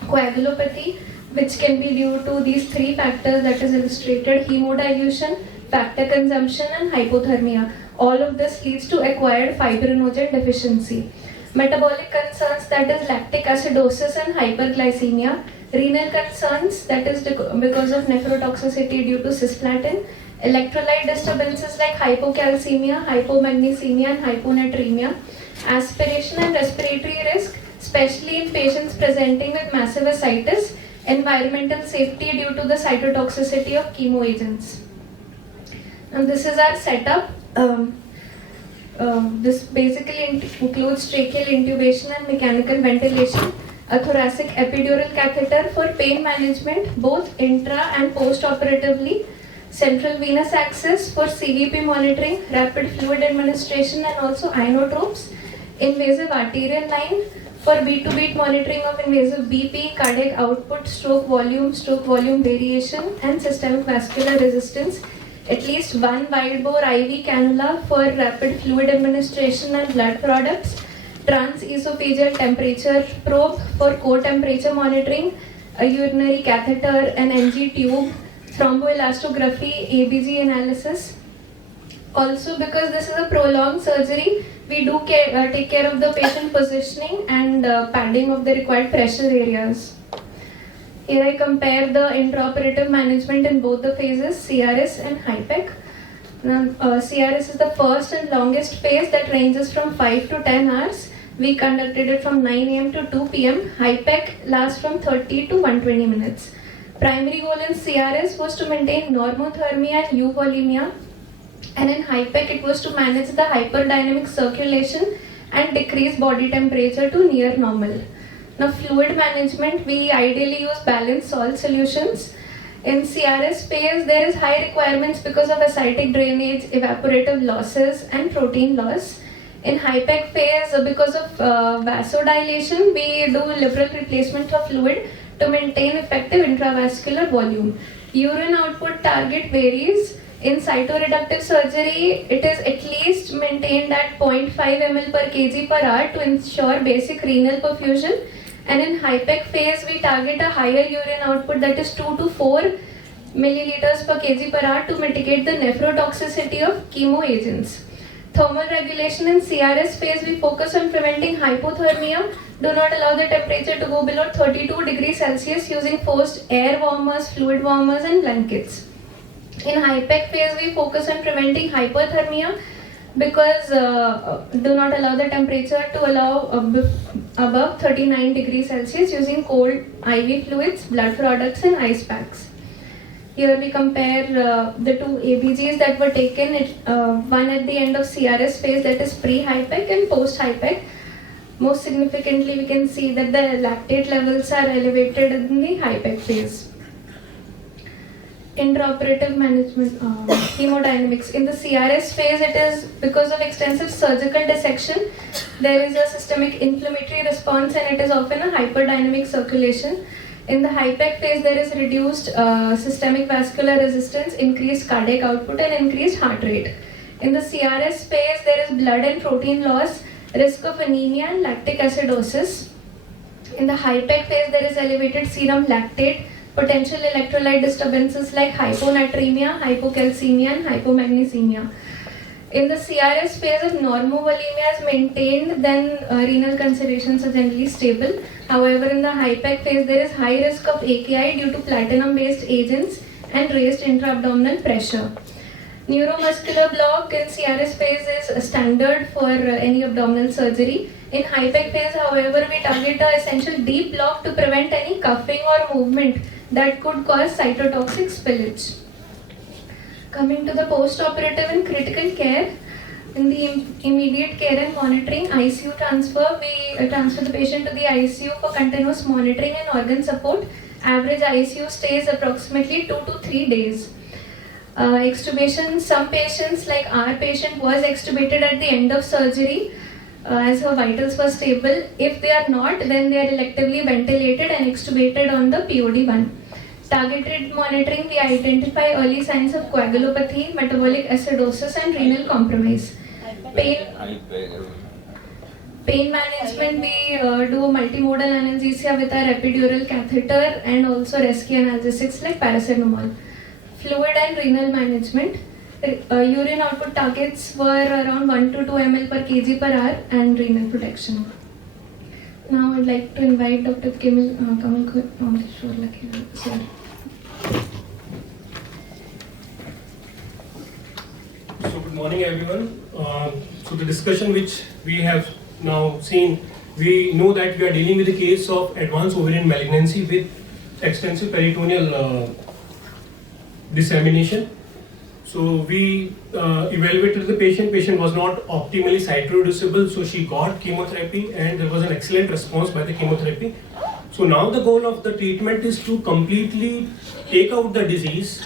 coagulopathy, which can be due to these three factors that is illustrated: hemodilution, factor consumption and hypothermia. All of this leads to acquired fibrinogen deficiency. Metabolic concerns, that is lactic acidosis and hyperglycemia. Renal concerns, that is because of nephrotoxicity due to cisplatin. Electrolyte disturbances like hypocalcemia, hypomagnesemia and hyponatremia. Aspiration and respiratory risk, especially in patients presenting with massive ascites. Environmental safety due to the cytotoxicity of chemo agents. And this is our setup. This basically includes tracheal intubation and mechanical ventilation, a thoracic epidural catheter for pain management, both intra and post-operatively, central venous access for CVP monitoring, rapid fluid administration and also inotropes, invasive arterial line for beat-to-beat monitoring of invasive BP, cardiac output, stroke volume variation and systemic vascular resistance. At least one wide bore IV cannula for rapid fluid administration and blood products, transesophageal temperature probe for core temperature monitoring, a urinary catheter, an NG tube, thromboelastography, ABG analysis. Also, because this is a prolonged surgery, we do take care of the patient positioning and padding of the required pressure areas. Here I compare the intraoperative management in both the phases, CRS and HIPEC. Now, CRS is the first and longest phase that ranges from 5 to 10 hours. We conducted it from 9 am to 2 pm. HIPEC lasts from 30 to 120 minutes. Primary goal in CRS was to maintain normothermia and euvolemia. And in HIPEC, it was to manage the hyperdynamic circulation and decrease body temperature to near normal. Now, fluid management, we ideally use balanced salt solutions. In CRS phase, there is high requirements because of ascitic drainage, evaporative losses and protein loss. In HIPEC phase, because of vasodilation, we do liberal replacement of fluid to maintain effective intravascular volume. Urine output target varies. In cytoreductive surgery, it is at least maintained at 0.5 ml per kg per hour to ensure basic renal perfusion. And in HIPEC phase, we target a higher urine output, that is 2 to 4 milliliters per kg per hour to mitigate the nephrotoxicity of chemo agents. Thermal regulation in CRS phase, we focus on preventing hypothermia. Do not allow the temperature to go below 32 degrees Celsius using forced air warmers, fluid warmers and blankets. In HIPEC phase, we focus on preventing hyperthermia because do not allow the temperature to allow above 39 degrees Celsius using cold IV fluids, blood products and ice packs. Here we compare the two ABGs that were taken, one at the end of CRS phase, that is pre-HIPEC and post-HIPEC. Most significantly, we can see that the lactate levels are elevated in the HIPEC phase. Intraoperative management, hemodynamics. In the CRS phase, it is because of extensive surgical dissection, there is a systemic inflammatory response and it is often a hyperdynamic circulation. In the HIPEC phase, there is reduced systemic vascular resistance, increased cardiac output and increased heart rate. In the CRS phase, there is blood and protein loss, risk of anemia and lactic acidosis. In the HIPEC phase, there is elevated serum lactate, potential electrolyte disturbances like hyponatremia, hypocalcemia and hypomagnesemia. In the CRS phase, if normovolemia is maintained, then renal considerations are generally stable. However, in the HIPEC phase, there is high risk of AKI due to platinum-based agents and raised intra-abdominal pressure. Neuromuscular block in CRS phase is standard for any abdominal surgery. In HIPEC phase, however, we target an essential deep block to prevent any cuffing or movement that could cause cytotoxic spillage. Coming to the post-operative and critical care, in the immediate care and monitoring, ICU transfer, we transfer the patient to the ICU for continuous monitoring and organ support. Average ICU stays approximately 2 to 3 days. Extubation, some patients like our patient was extubated at the end of surgery as her vitals were stable. If they are not, then they are electively ventilated and extubated on the POD1. Targeted monitoring, we identify early signs of coagulopathy, metabolic acidosis, and renal compromise. Pain management, we do multimodal analgesia with our epidural catheter and also rescue analgesics like paracetamol. Fluid and renal management, urine output targets were around 1 to 2 ml per kg per hour and renal protection. Now I'd like to invite Dr. Kamil Sorry. So good morning everyone. So the discussion which we have now seen, we know that we are dealing with a case of advanced ovarian malignancy with extensive peritoneal dissemination. So we evaluated the patient. Patient was not optimally cytoreducible, so she got chemotherapy and there was an excellent response by the chemotherapy. So now the goal of the treatment is to completely take out the disease,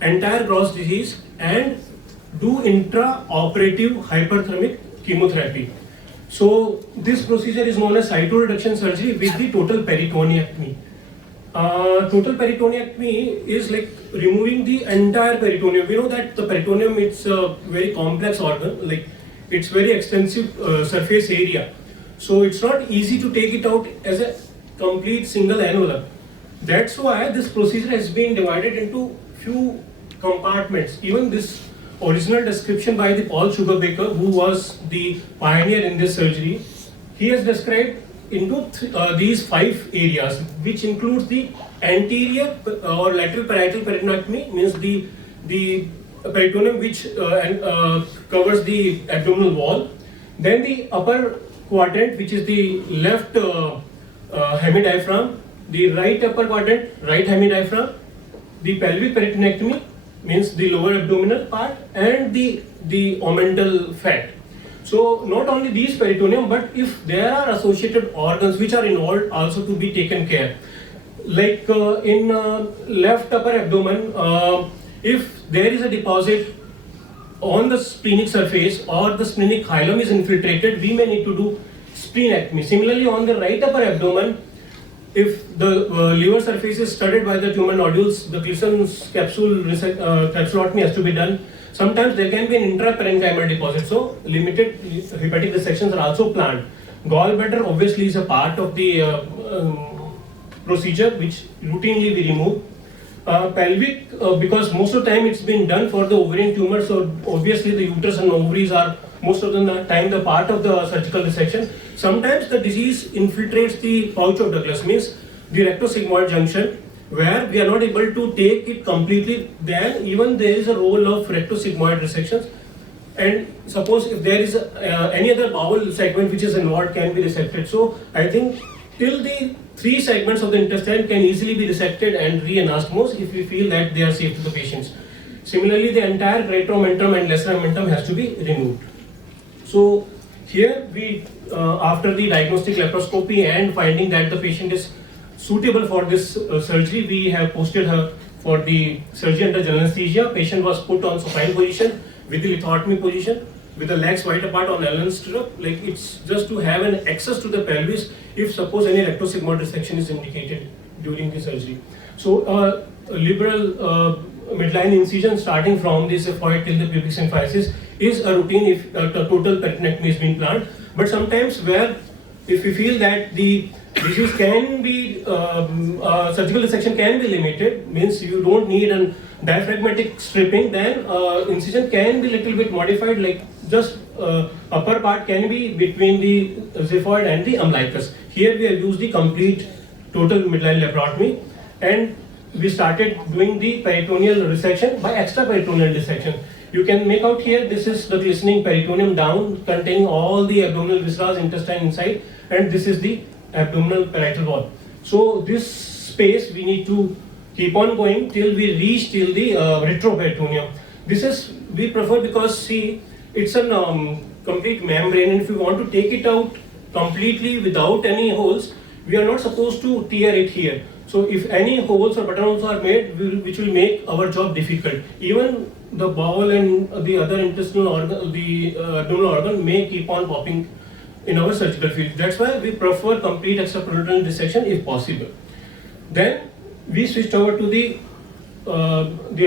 entire gross disease, and do intraoperative hyperthermic chemotherapy. So this procedure is known as cytoreduction surgery with the total peritoneectomy. Total peritoneectomy is like removing the entire peritoneum. We know that the peritoneum is a very complex organ, like it's very extensive surface area. So it's not easy to take it out as a complete single envelope. That's why this procedure has been divided into few compartments. Even this original description by the Paul Sugarbaker, who was the pioneer in this surgery, he has described into these 5 areas, which includes the anterior or lateral parietal peritoneectomy, means the peritoneum which covers the abdominal wall. Then the upper quadrant, which is the left hemidiaphragm, the right upper quadrant, right hemidiaphragm, the pelvic peritoneectomy, means the lower abdominal part, and the omental fat. So not only these peritoneum, but if there are associated organs which are involved also to be taken care. Like in left upper abdomen, if there is a deposit on the splenic surface or the splenic hilum is infiltrated, we may need to do splenectomy. Similarly, on the right upper abdomen, if the liver surface is studded by the tumor nodules, the Gleason's capsulotomy has to be done. Sometimes there can be an intraparenchymal deposit, so limited hepatic dissections are also planned. Gallbladder obviously is a part of the procedure which routinely we remove. Pelvic, because most of the time it's been done for the ovarian tumor, so obviously the uterus and ovaries are most of the time the part of the surgical dissection. Sometimes the disease infiltrates the pouch of Douglas, means the rectosigmoid junction, where we are not able to take it completely. Then even there is a role of rectosigmoid resections, and suppose if there is any other bowel segment which is involved can be resected. So I think till the 3 segments of the intestine can easily be resected and re-anastomosed if we feel that they are safe to the patients. Similarly, the entire greater omentum and lesser omentum has to be removed. So here we, after the diagnostic laparoscopy and finding that the patient is suitable for this surgery, we have posted her for the surgery under general anesthesia. Patient was put on supine position with the lithotomy position, with the legs wide apart on Allen stirrup. Like it's just to have an access to the pelvis if suppose any rectosigmoid resection is indicated during the surgery. So liberal midline incision starting from the xiphoid till the pubic symphysis is a routine if total peritoneectomy is being planned. But sometimes where if we feel that the disease can be, surgical dissection can be limited, means you don't need a diaphragmatic stripping, then incision can be little bit modified, like just upper part can be between the xiphoid and the umbilicus. Here we have used the complete total midline laparotomy, and we started doing the peritoneal resection by extraperitoneal dissection. You can make out here, this is the glistening peritoneum down, containing all the abdominal viscera, intestine inside, and this is the abdominal parietal wall. So this space we need to keep on going till we reach till the retroperitoneum. This is, we prefer because see, it's a complete membrane, and if we want to take it out completely without any holes, we are not supposed to tear it here. So if any holes or buttonholes are made, which will make our job difficult. Even the bowel and the other intestinal organ, the abdominal organ may keep on popping in our surgical field. That's why we prefer complete extraperitoneal dissection if possible. Then we switched over to the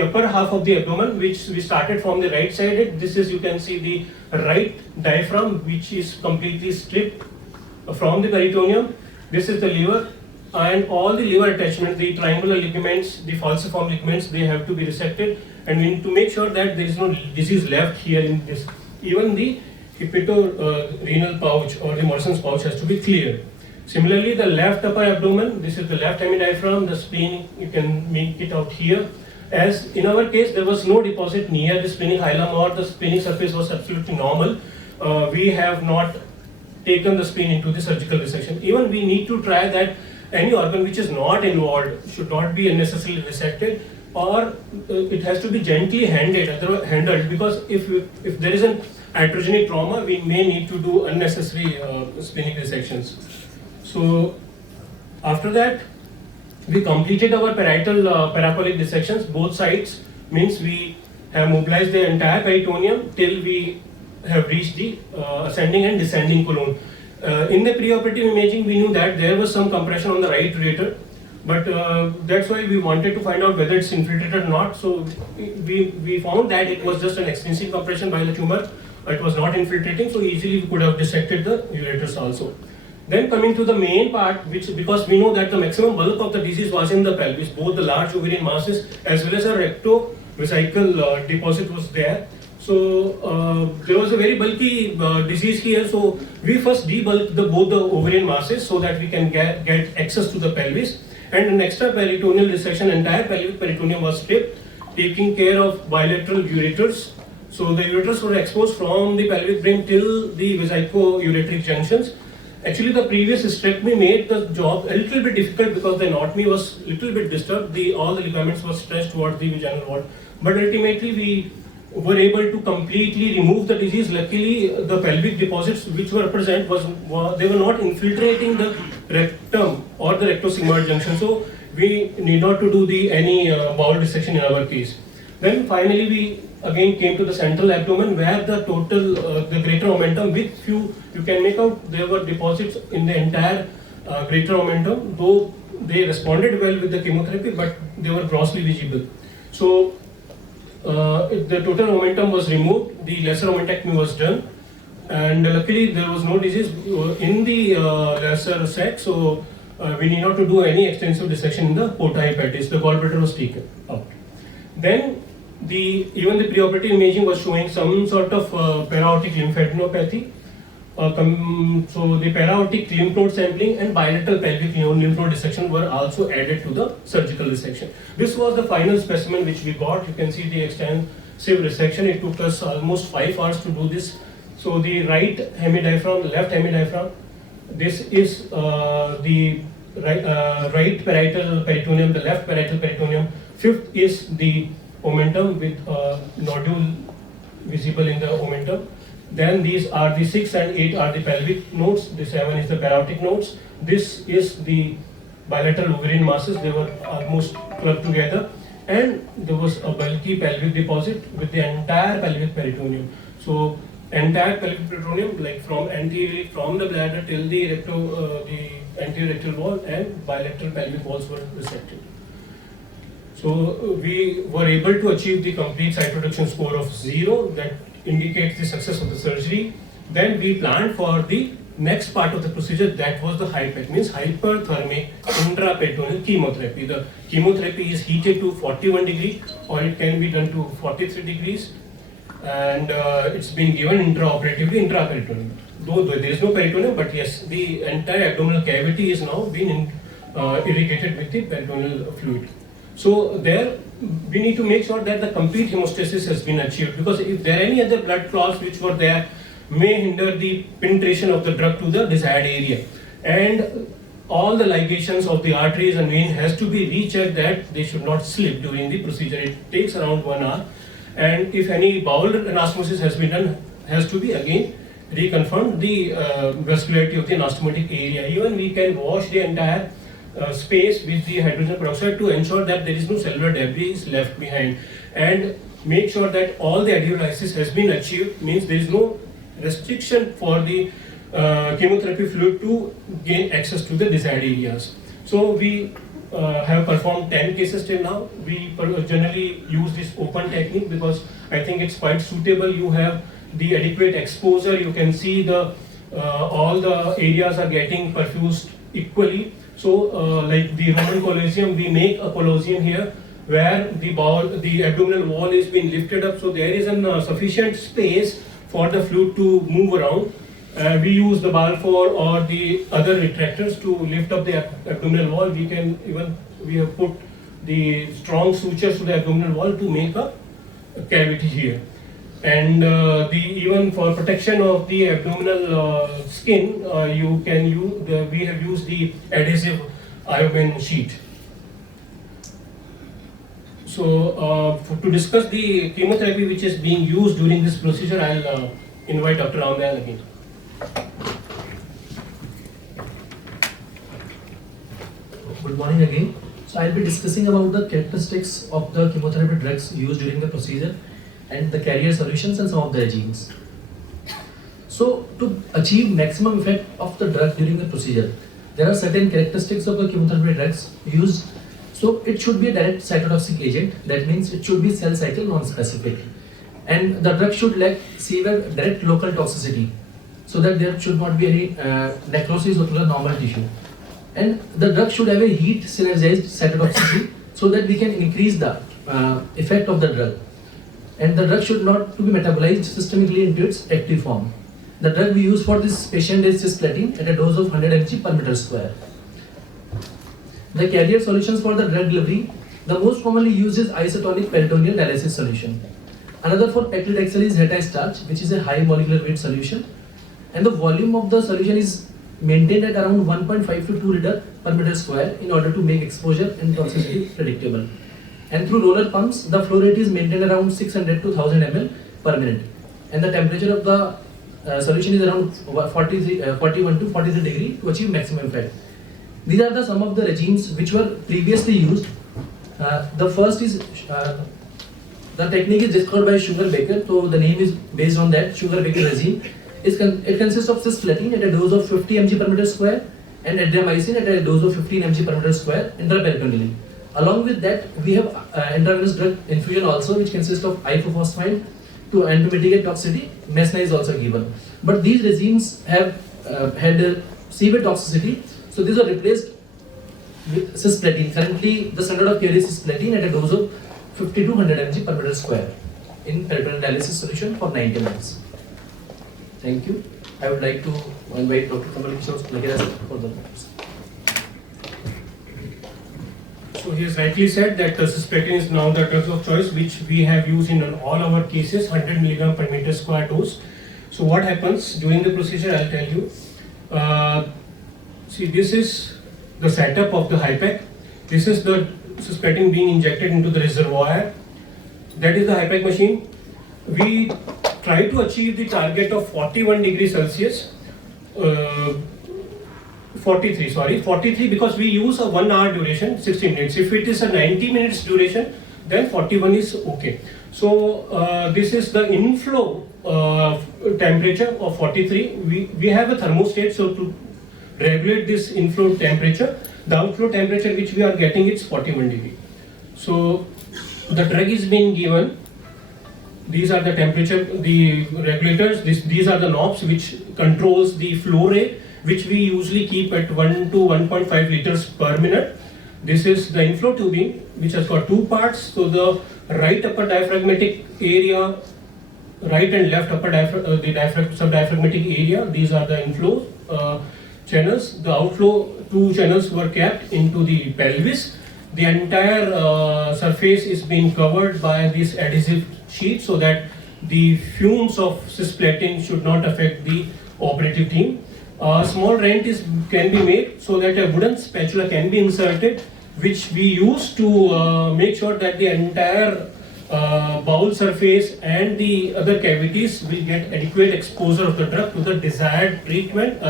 upper half of the abdomen, which we started from the right side. This is, you can see, the right diaphragm, which is completely stripped from the peritoneum. This is the liver, and all the liver attachment, the triangular ligaments, the falciform ligaments, they have to be resected, and we need to make sure that there is no disease left here in this. Even the hepatorenal pouch or the Morrison's pouch has to be cleared. Similarly, the left upper abdomen, this is the left hemidiaphragm, the spleen, you can make it out here. As in our case, there was no deposit near the splenic hilum, or the splenic surface was absolutely normal. We have not taken the spleen into the surgical resection. Even we need to try that any organ which is not involved should not be unnecessarily resected, or it has to be gently handled, because if there is an iatrogenic trauma, we may need to do unnecessary splenic resections. So after that, we completed our parietal paracolic dissections, both sides, means we have mobilized the entire peritoneum till we have reached the ascending and descending colon. In the preoperative imaging, we knew that there was some compression on the right ureter, but that's why we wanted to find out whether it's infiltrated or not. So we found that it was just an extensive compression by the tumor. It was not infiltrating, so easily we could have dissected the ureters also. Then coming to the main part, which, because we know that the maximum bulk of the disease was in the pelvis, both the large ovarian masses as well as a rectovesical deposit was there. So there was a very bulky disease here. So we first debulked both the ovarian masses so that we can get access to the pelvis. And an extraperitoneal dissection, entire pelvic peritoneum was stripped, taking care of bilateral ureters. So the ureters were exposed from the pelvic brim till the vesico-ureteric junctions. Actually, the previous hysterectomy made the job a little bit difficult because the anatomy was a little bit disturbed. All the ligaments were stretched towards the vaginal wall. But ultimately, we were able to completely remove the disease. Luckily, the pelvic deposits which were present they were not infiltrating the rectum or the rectosigmoid junction. So we need not to do any bowel dissection in our case. Then finally, we again came to the central abdomen, where the total, the greater omentum with few, you can make out there were deposits in the entire greater omentum, though they responded well with the chemotherapy, but they were grossly visible. So the total omentum was removed, the lesser omentectomy was done, and luckily there was no disease in the lesser set, so we need not to do any extensive dissection in the porta hepatis. The gallbladder was taken out. Then even the preoperative imaging was showing some sort of para-aortic lymphadenopathy. So the para-aortic lymph node sampling and bilateral pelvic lymph node dissection were also added to the surgical resection. This was the final specimen which we got. You can see the extensive resection. It took us almost 5 hours to do this. So the right hemidiaphragm, left hemidiaphragm. This is the right parietal peritoneum, the left parietal peritoneum. Fifth is the omentum with nodule visible in the omentum. Then these are the 6 and 8 are the pelvic nodes. The 7 is the para-aortic nodes. This is the bilateral ovarian masses. They were almost clubbed together, and there was a bulky pelvic deposit with the entire pelvic peritoneum. So entire pelvic peritoneum, like from the bladder till the anterior rectal wall, and bilateral pelvic walls were resected. So we were able to achieve the complete cytoreduction score of 0. That indicates the success of the surgery. Then we planned for the next part of the procedure, that was the HIPEC, means hyperthermic intraperitoneal chemotherapy. The chemotherapy is heated to 41 degrees, or it can be done to 43 degrees, and it's been given intraoperatively intraperitoneal. Though there is no peritoneum, but yes, the entire abdominal cavity is now being irrigated with the peritoneal fluid. So there, we need to make sure that the complete hemostasis has been achieved, because if there are any other blood clots which were there, may hinder the penetration of the drug to the desired area. And all the ligations of the arteries and vein has to be rechecked that they should not slip during the procedure. It takes around 1 hour. And if any bowel anastomosis has been done, has to be again reconfirmed the vascularity of the anastomotic area. Even we can wash the entire space with the hydrogen peroxide to ensure that there is no cellular debris left behind, and make sure that all the adialysis has been achieved, means there is no restriction for the chemotherapy fluid to gain access to the desired areas. So we have performed 10 cases till now. We generally use this open technique because I think it's quite suitable. You have the adequate exposure. You can see the all the areas are getting perfused equally. So like the Roman Colosseum, we make a Colosseum here where the abdominal wall is being lifted up. So there is sufficient space for the fluid to move around. We use the Balfour or the other retractors to lift up the abdominal wall. We have put the strong sutures to the abdominal wall to make a cavity here. And even for protection of the abdominal skin, we have used the adhesive iodine sheet. So to discuss the chemotherapy which is being used during this procedure, I'll invite Dr. Ramdayal again. Good morning again. So I'll be discussing about the characteristics of the chemotherapy drugs used during the procedure and the carrier solutions and some of the regimes. So to achieve maximum effect of the drug during the procedure, there are certain characteristics of the chemotherapy drugs used. So it should be a direct cytotoxic agent. That means it should be cell cycle non-specific. And the drug should lack severe direct local toxicity, so that there should not be any necrosis of the normal tissue. And the drug should have a heat synergized cytotoxicity, so that we can increase the effect of the drug. And the drug should not to be metabolized systemically into its active form. The drug we use for this patient is cisplatin at a dose of 100 mg per meter square. The carrier solutions for the drug delivery, the most commonly used is isotonic peritoneal dialysis solution. Another for paclitaxel is hetai starch, which is a high molecular weight solution. And the volume of the solution is maintained at around 1.5 to 2 liter per meter square in order to make exposure and toxicity predictable. And through roller pumps, the flow rate is maintained around 600 to 1000 ml per minute. And the temperature of the solution is around 41 to 43 degree to achieve maximum effect. These are some of the regimes which were previously used. The first is, the technique is described by Sugar Baker, so the name is based on that, Sugar Baker regime. It consists of cisplatin at a dose of 50 mg per meter square and adriamycin at a dose of 15 mg per meter square intraperitoneally. Along with that, we have intravenous drug infusion also, which consists of ifosfamide to mitigate toxicity. Mesna is also given. But these regimes have had severe toxicity, so these are replaced with cisplatin. Currently, the standard of care is cisplatin at a dose of 50 to 100 mg per meter square in peritoneal dialysis solution for 90 minutes. Thank you. I would like to invite Dr. Kamal for the next. So he has rightly said that cisplatin is now the drug of choice which we have used in all our cases, 100 mg per meter square dose. So what happens during the procedure, I'll tell you. See, this is the setup of the HIPEC. This is the cisplatin being injected into the reservoir. That is the HIPEC machine. We try to achieve the target of 41 degrees Celsius. 43 because we use a 1 hour duration, 60 minutes. If it is a 90 minutes duration, then 41 is okay. So this is the inflow temperature of 43. We have a thermostat, so to regulate this inflow temperature, the outflow temperature which we are getting is 41 degree. So the drug is being given. These are the temperature, the regulators. These are the knobs which controls the flow rate, which we usually keep at 1 to 1.5 liters per minute. This is the inflow tubing, which has got two parts. So the right upper diaphragmatic area, right and left upper subdiaphragmatic area, these are the inflow channels. The outflow two channels were kept into the pelvis. The entire surface is being covered by this adhesive sheet so that the fumes of cisplatin should not affect the operative team. A small rent can be made so that a wooden spatula can be inserted, which we use to make sure that the entire bowel surface and the other cavities will get adequate exposure of the drug to the desired treatment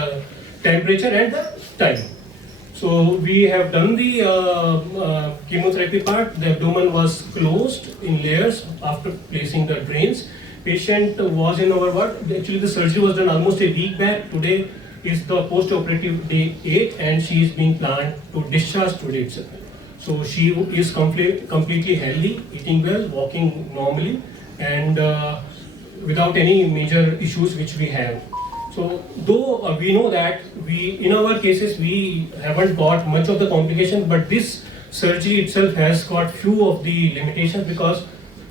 temperature and the time. So we have done the chemotherapy part. The abdomen was closed in layers after placing the drains. Patient was in our ward. Actually, the surgery was done almost a week back. Today is the post-operative day 8, and she is being planned to discharge today itself. So she is completely healthy, eating well, walking normally, and without any major issues which we have. So though we know that in our cases we haven't got much of the complications, but this surgery itself has got few of the limitations, because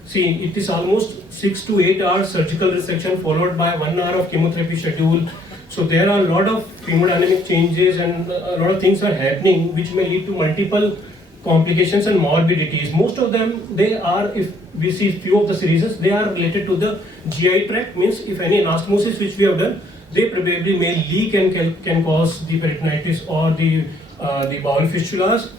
see, it is almost 6 to 8 hours surgical resection followed by 1 hour of chemotherapy schedule. So there are a lot of hemodynamic changes and a lot of things are happening which may lead to multiple complications and morbidities. Most of them, they are, if we see few of the series, they are related to the GI tract, means if any anastomosis which we have done, they probably may leak and can cause the peritonitis or the bowel fistulas.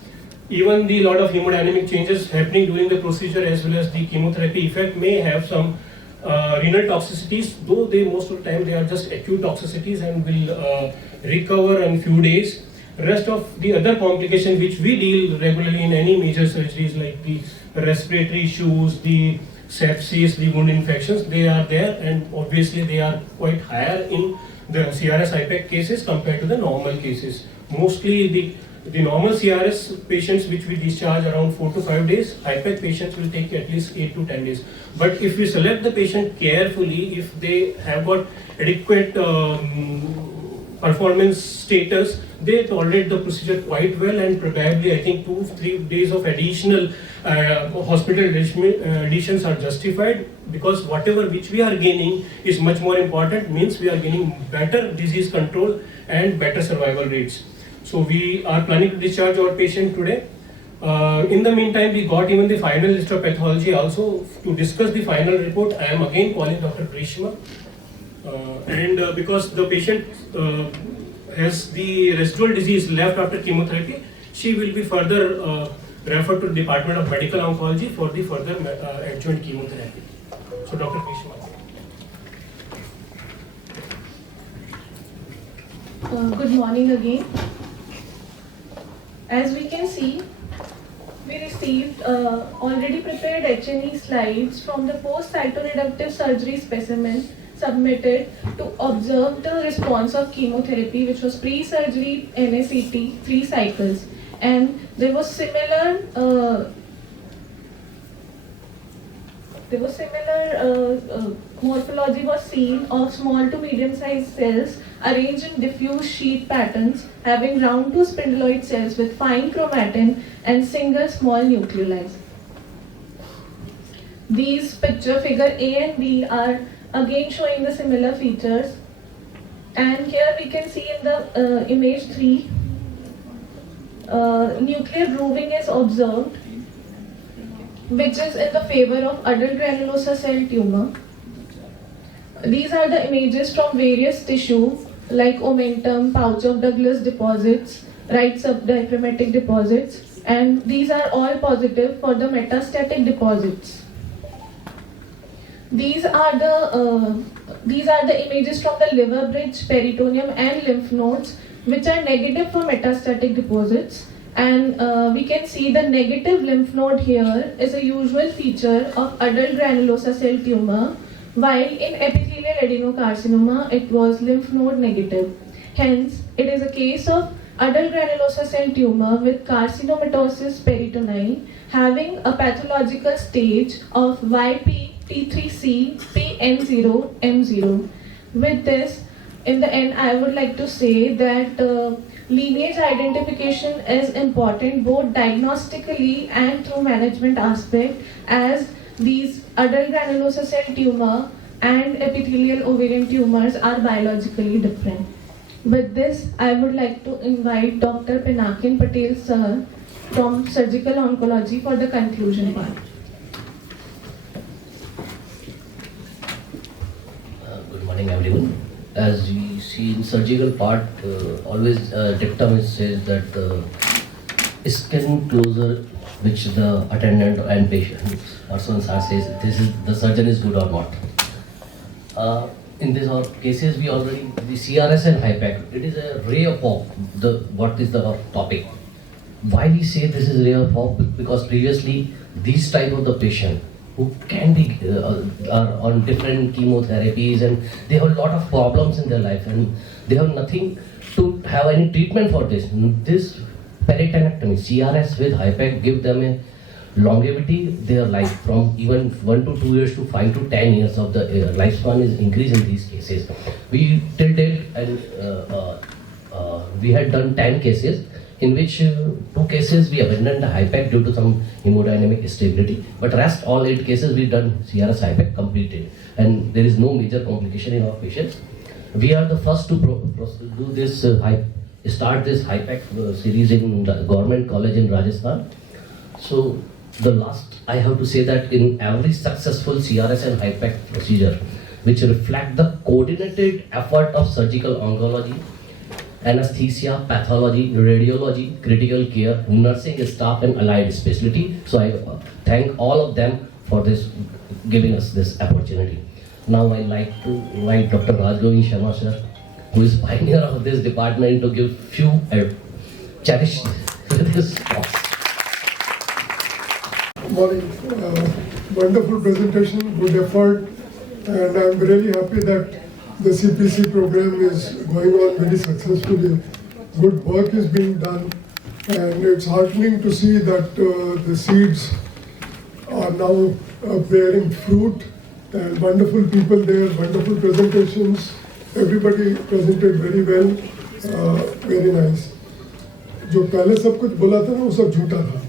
Even the lot of hemodynamic changes happening during the procedure as well as the chemotherapy effect may have some renal toxicities, though they most of the time they are just acute toxicities and will recover in few days. Rest of the other complications which we deal regularly in any major surgeries, like the respiratory issues, the sepsis, the wound infections, they are there, and obviously they are quite higher in the CRS HIPEC cases compared to the normal cases. Mostly the normal CRS patients which we discharge around 4 to 5 days, HIPEC patients will take at least 8 to 10 days. But if we select the patient carefully, if they have got adequate performance status, they tolerate the procedure quite well, and probably I think 2-3 days of additional hospital additions are justified, because whatever which we are gaining is much more important, means we are gaining better disease control and better survival rates. So we are planning to discharge our patient today. In the meantime, we got even the final list of pathology also. To discuss the final report, I am again calling Dr. Grishma. Because the patient has the residual disease left after chemotherapy, she will be further referred to the Department of Medical Oncology for the further adjuvant chemotherapy. So Dr. Grishma. Good morning again. As we can see, we received already prepared HNE slides from the post-cytoreductive surgery specimen submitted to observe the response of chemotherapy, which was pre-surgery NACT 3 cycles, and there was similar morphology was seen of small to medium-sized cells arranged in diffuse sheet patterns having round to spindeloid cells with fine chromatin and single small nucleoli. These figure A and B are again showing the similar features, and here we can see in the image 3, nuclear grooving is observed, which is in the favor of adult granulosa cell tumor. These are the images from various tissue like omentum, pouch of Douglas deposits, right subdiaphragmatic deposits, and these are all positive for the metastatic deposits. These are the images from the liver bridge, peritoneum and lymph nodes, which are negative for metastatic deposits, and we can see the negative lymph node here is a usual feature of adult granulosa cell tumor, while in epithelial adenocarcinoma it was lymph node negative. Hence, it is a case of adult granulosa cell tumor with carcinomatosis peritonei having a pathological stage of YP-T3C PN0M0. With this, in the end, I would like to say that lineage identification is important both diagnostically and through management aspect, as these adult granulosa cell tumor and epithelial ovarian tumors are biologically different. With this, I would like to invite Dr. Pinakin Patel sir from Surgical Oncology for the conclusion part. Good morning everyone. As we see in surgical part, always dictum says that skin closure which the attendant and patient persons are says the surgeon is good or not. In these cases we already the CRS and HIPEC, it is a ray of hope. What is the topic? Why we say this is ray of hope? Because previously these type of the patient who can be are on different chemotherapies and they have a lot of problems in their life and they have nothing to have any treatment for this. This Peritonectomy, CRS with HIPEC give them a longevity, their life from even 1 to 2 years to 5 to 10 years of the lifespan is increased in these cases. We till date and we had done 10 cases in which 2 cases we abandoned the HIPEC due to some hemodynamic instability, but rest all 8 cases we done CRS HIPEC completed and there is no major complication in our patients. We are the first to do this start this HIPEC series in the government college in Rajasthan. So the last I have to say that in every successful CRS and HIPEC procedure, which reflect the coordinated effort of surgical oncology, anesthesia, pathology, radiology, critical care, nursing staff and allied specialty. So I thank all of them for this, giving us this opportunity. Now I like to invite Dr. Rajgovind Sharma sir, who is pioneer of this department, to give few cherished this talk. Morning. Wonderful presentation, good effort, and I'm really happy that the CPC program is going on very successfully. Good work is being done, and it's heartening to see that the seeds are now bearing fruit, and wonderful people there, wonderful presentations. Everybody presented very well, very nice. जो पहले सब कुछ बोला था ना वो सब झूठा था.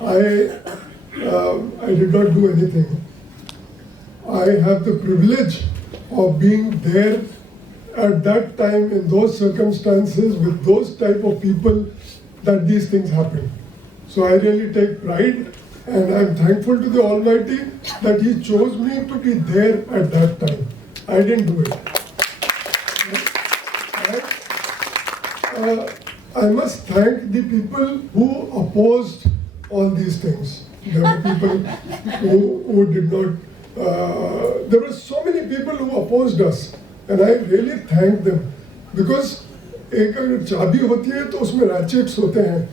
I did not do anything. I have the privilege of being there at that time in those circumstances with those type of people that these things happen. So I really take pride and I'm thankful to the Almighty that He chose me to be there at that time. I didn't do it. I must thank the people who opposed all these things. There were people who did not. There were so many people who opposed us, and I really thank them because एक अगर चाबी होती है तो उसमें रैचेट्स होते हैं.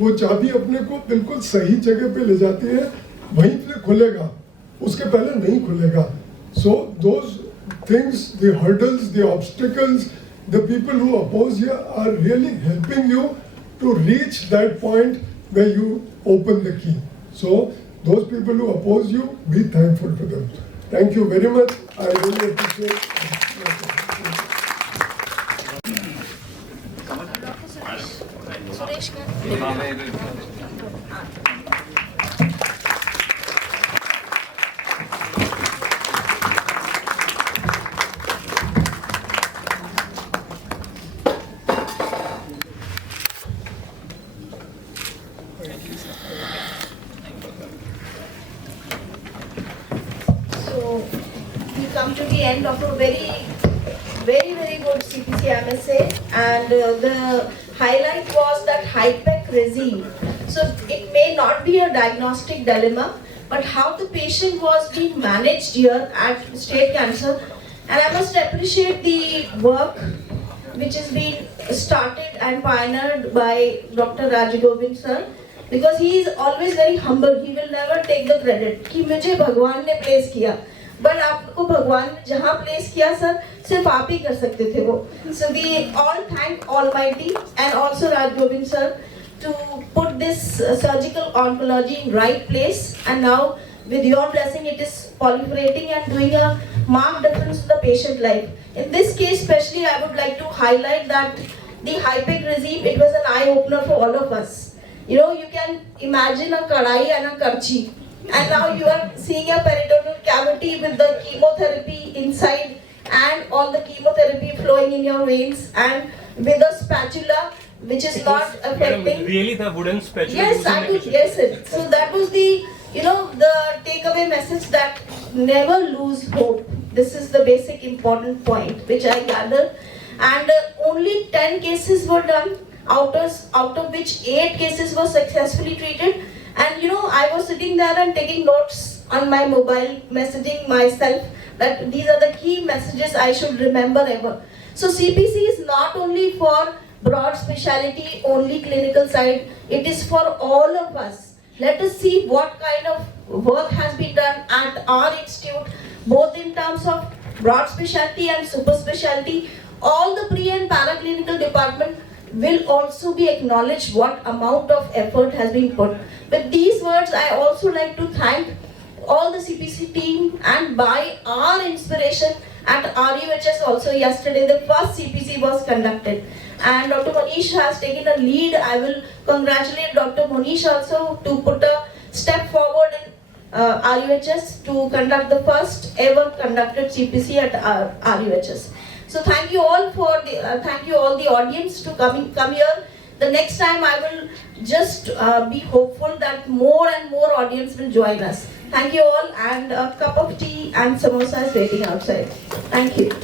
वो चाबी अपने को बिल्कुल सही जगह पे ले जाती है, वहीं पे खुलेगा, उसके पहले नहीं खुलेगा. So those things, the hurdles, the obstacles, the people who oppose you are really helping you to reach that point where you open the key. So those people who oppose you, be thankful to them. Thank you very much. I really appreciate it. Suresh, come to the end of a very good CPC MSA, and the highlight was that HIPEC regime. So it may not be a diagnostic dilemma, but how the patient was being managed here at State Cancer. And I must appreciate the work which is being started and pioneered by Dr. Rajgovind sir, because he is always very humble. He will never take the credit कि मुझे भगवान ने place किया, but आपको भगवान ने जहाँ place किया सर सिर्फ आप ही कर सकते थे वो. So we all thank Almighty and also Rajgovind sir to put this surgical oncology in right place, and now with your blessing it is proliferating and doing a marked difference to the patient life. In this case especially, I would like to highlight that the HIPEC regime, it was an eye-opener for all of us. You know, you can imagine a kadai and a karchi, and now you are seeing a peritoneal cavity with the chemotherapy inside and all the chemotherapy flowing in your veins, and with a spatula which is not affecting. Madam, really the wooden spatula? Yes, I could guess it. So that was the, the takeaway message, that never lose hope. This is the basic important point which I gathered. And only 10 cases were done, out of which 8 cases were successfully treated. And I was sitting there and taking notes on my mobile, messaging myself that these are the key messages I should remember ever. So CPC is not only for broad specialty, only clinical side, it is for all of us. Let us see what kind of work has been done at our institute, both in terms of broad specialty and super specialty. All the pre and paraclinical department, will also be acknowledged what amount of effort has been put. With these words, I also like to thank all the CPC team, and by our inspiration at RUHS also yesterday the first CPC was conducted, and Dr. Manish has taken a lead. I will congratulate Dr. Manish also to put a step forward in RUHS to conduct the first ever conducted CPC at RUHS. So thank you all for the thank you all the audience to come here. The next time I will just be hopeful that more and more audience will join us. Thank you all, and a cup of tea and samosa is waiting outside. Thank you.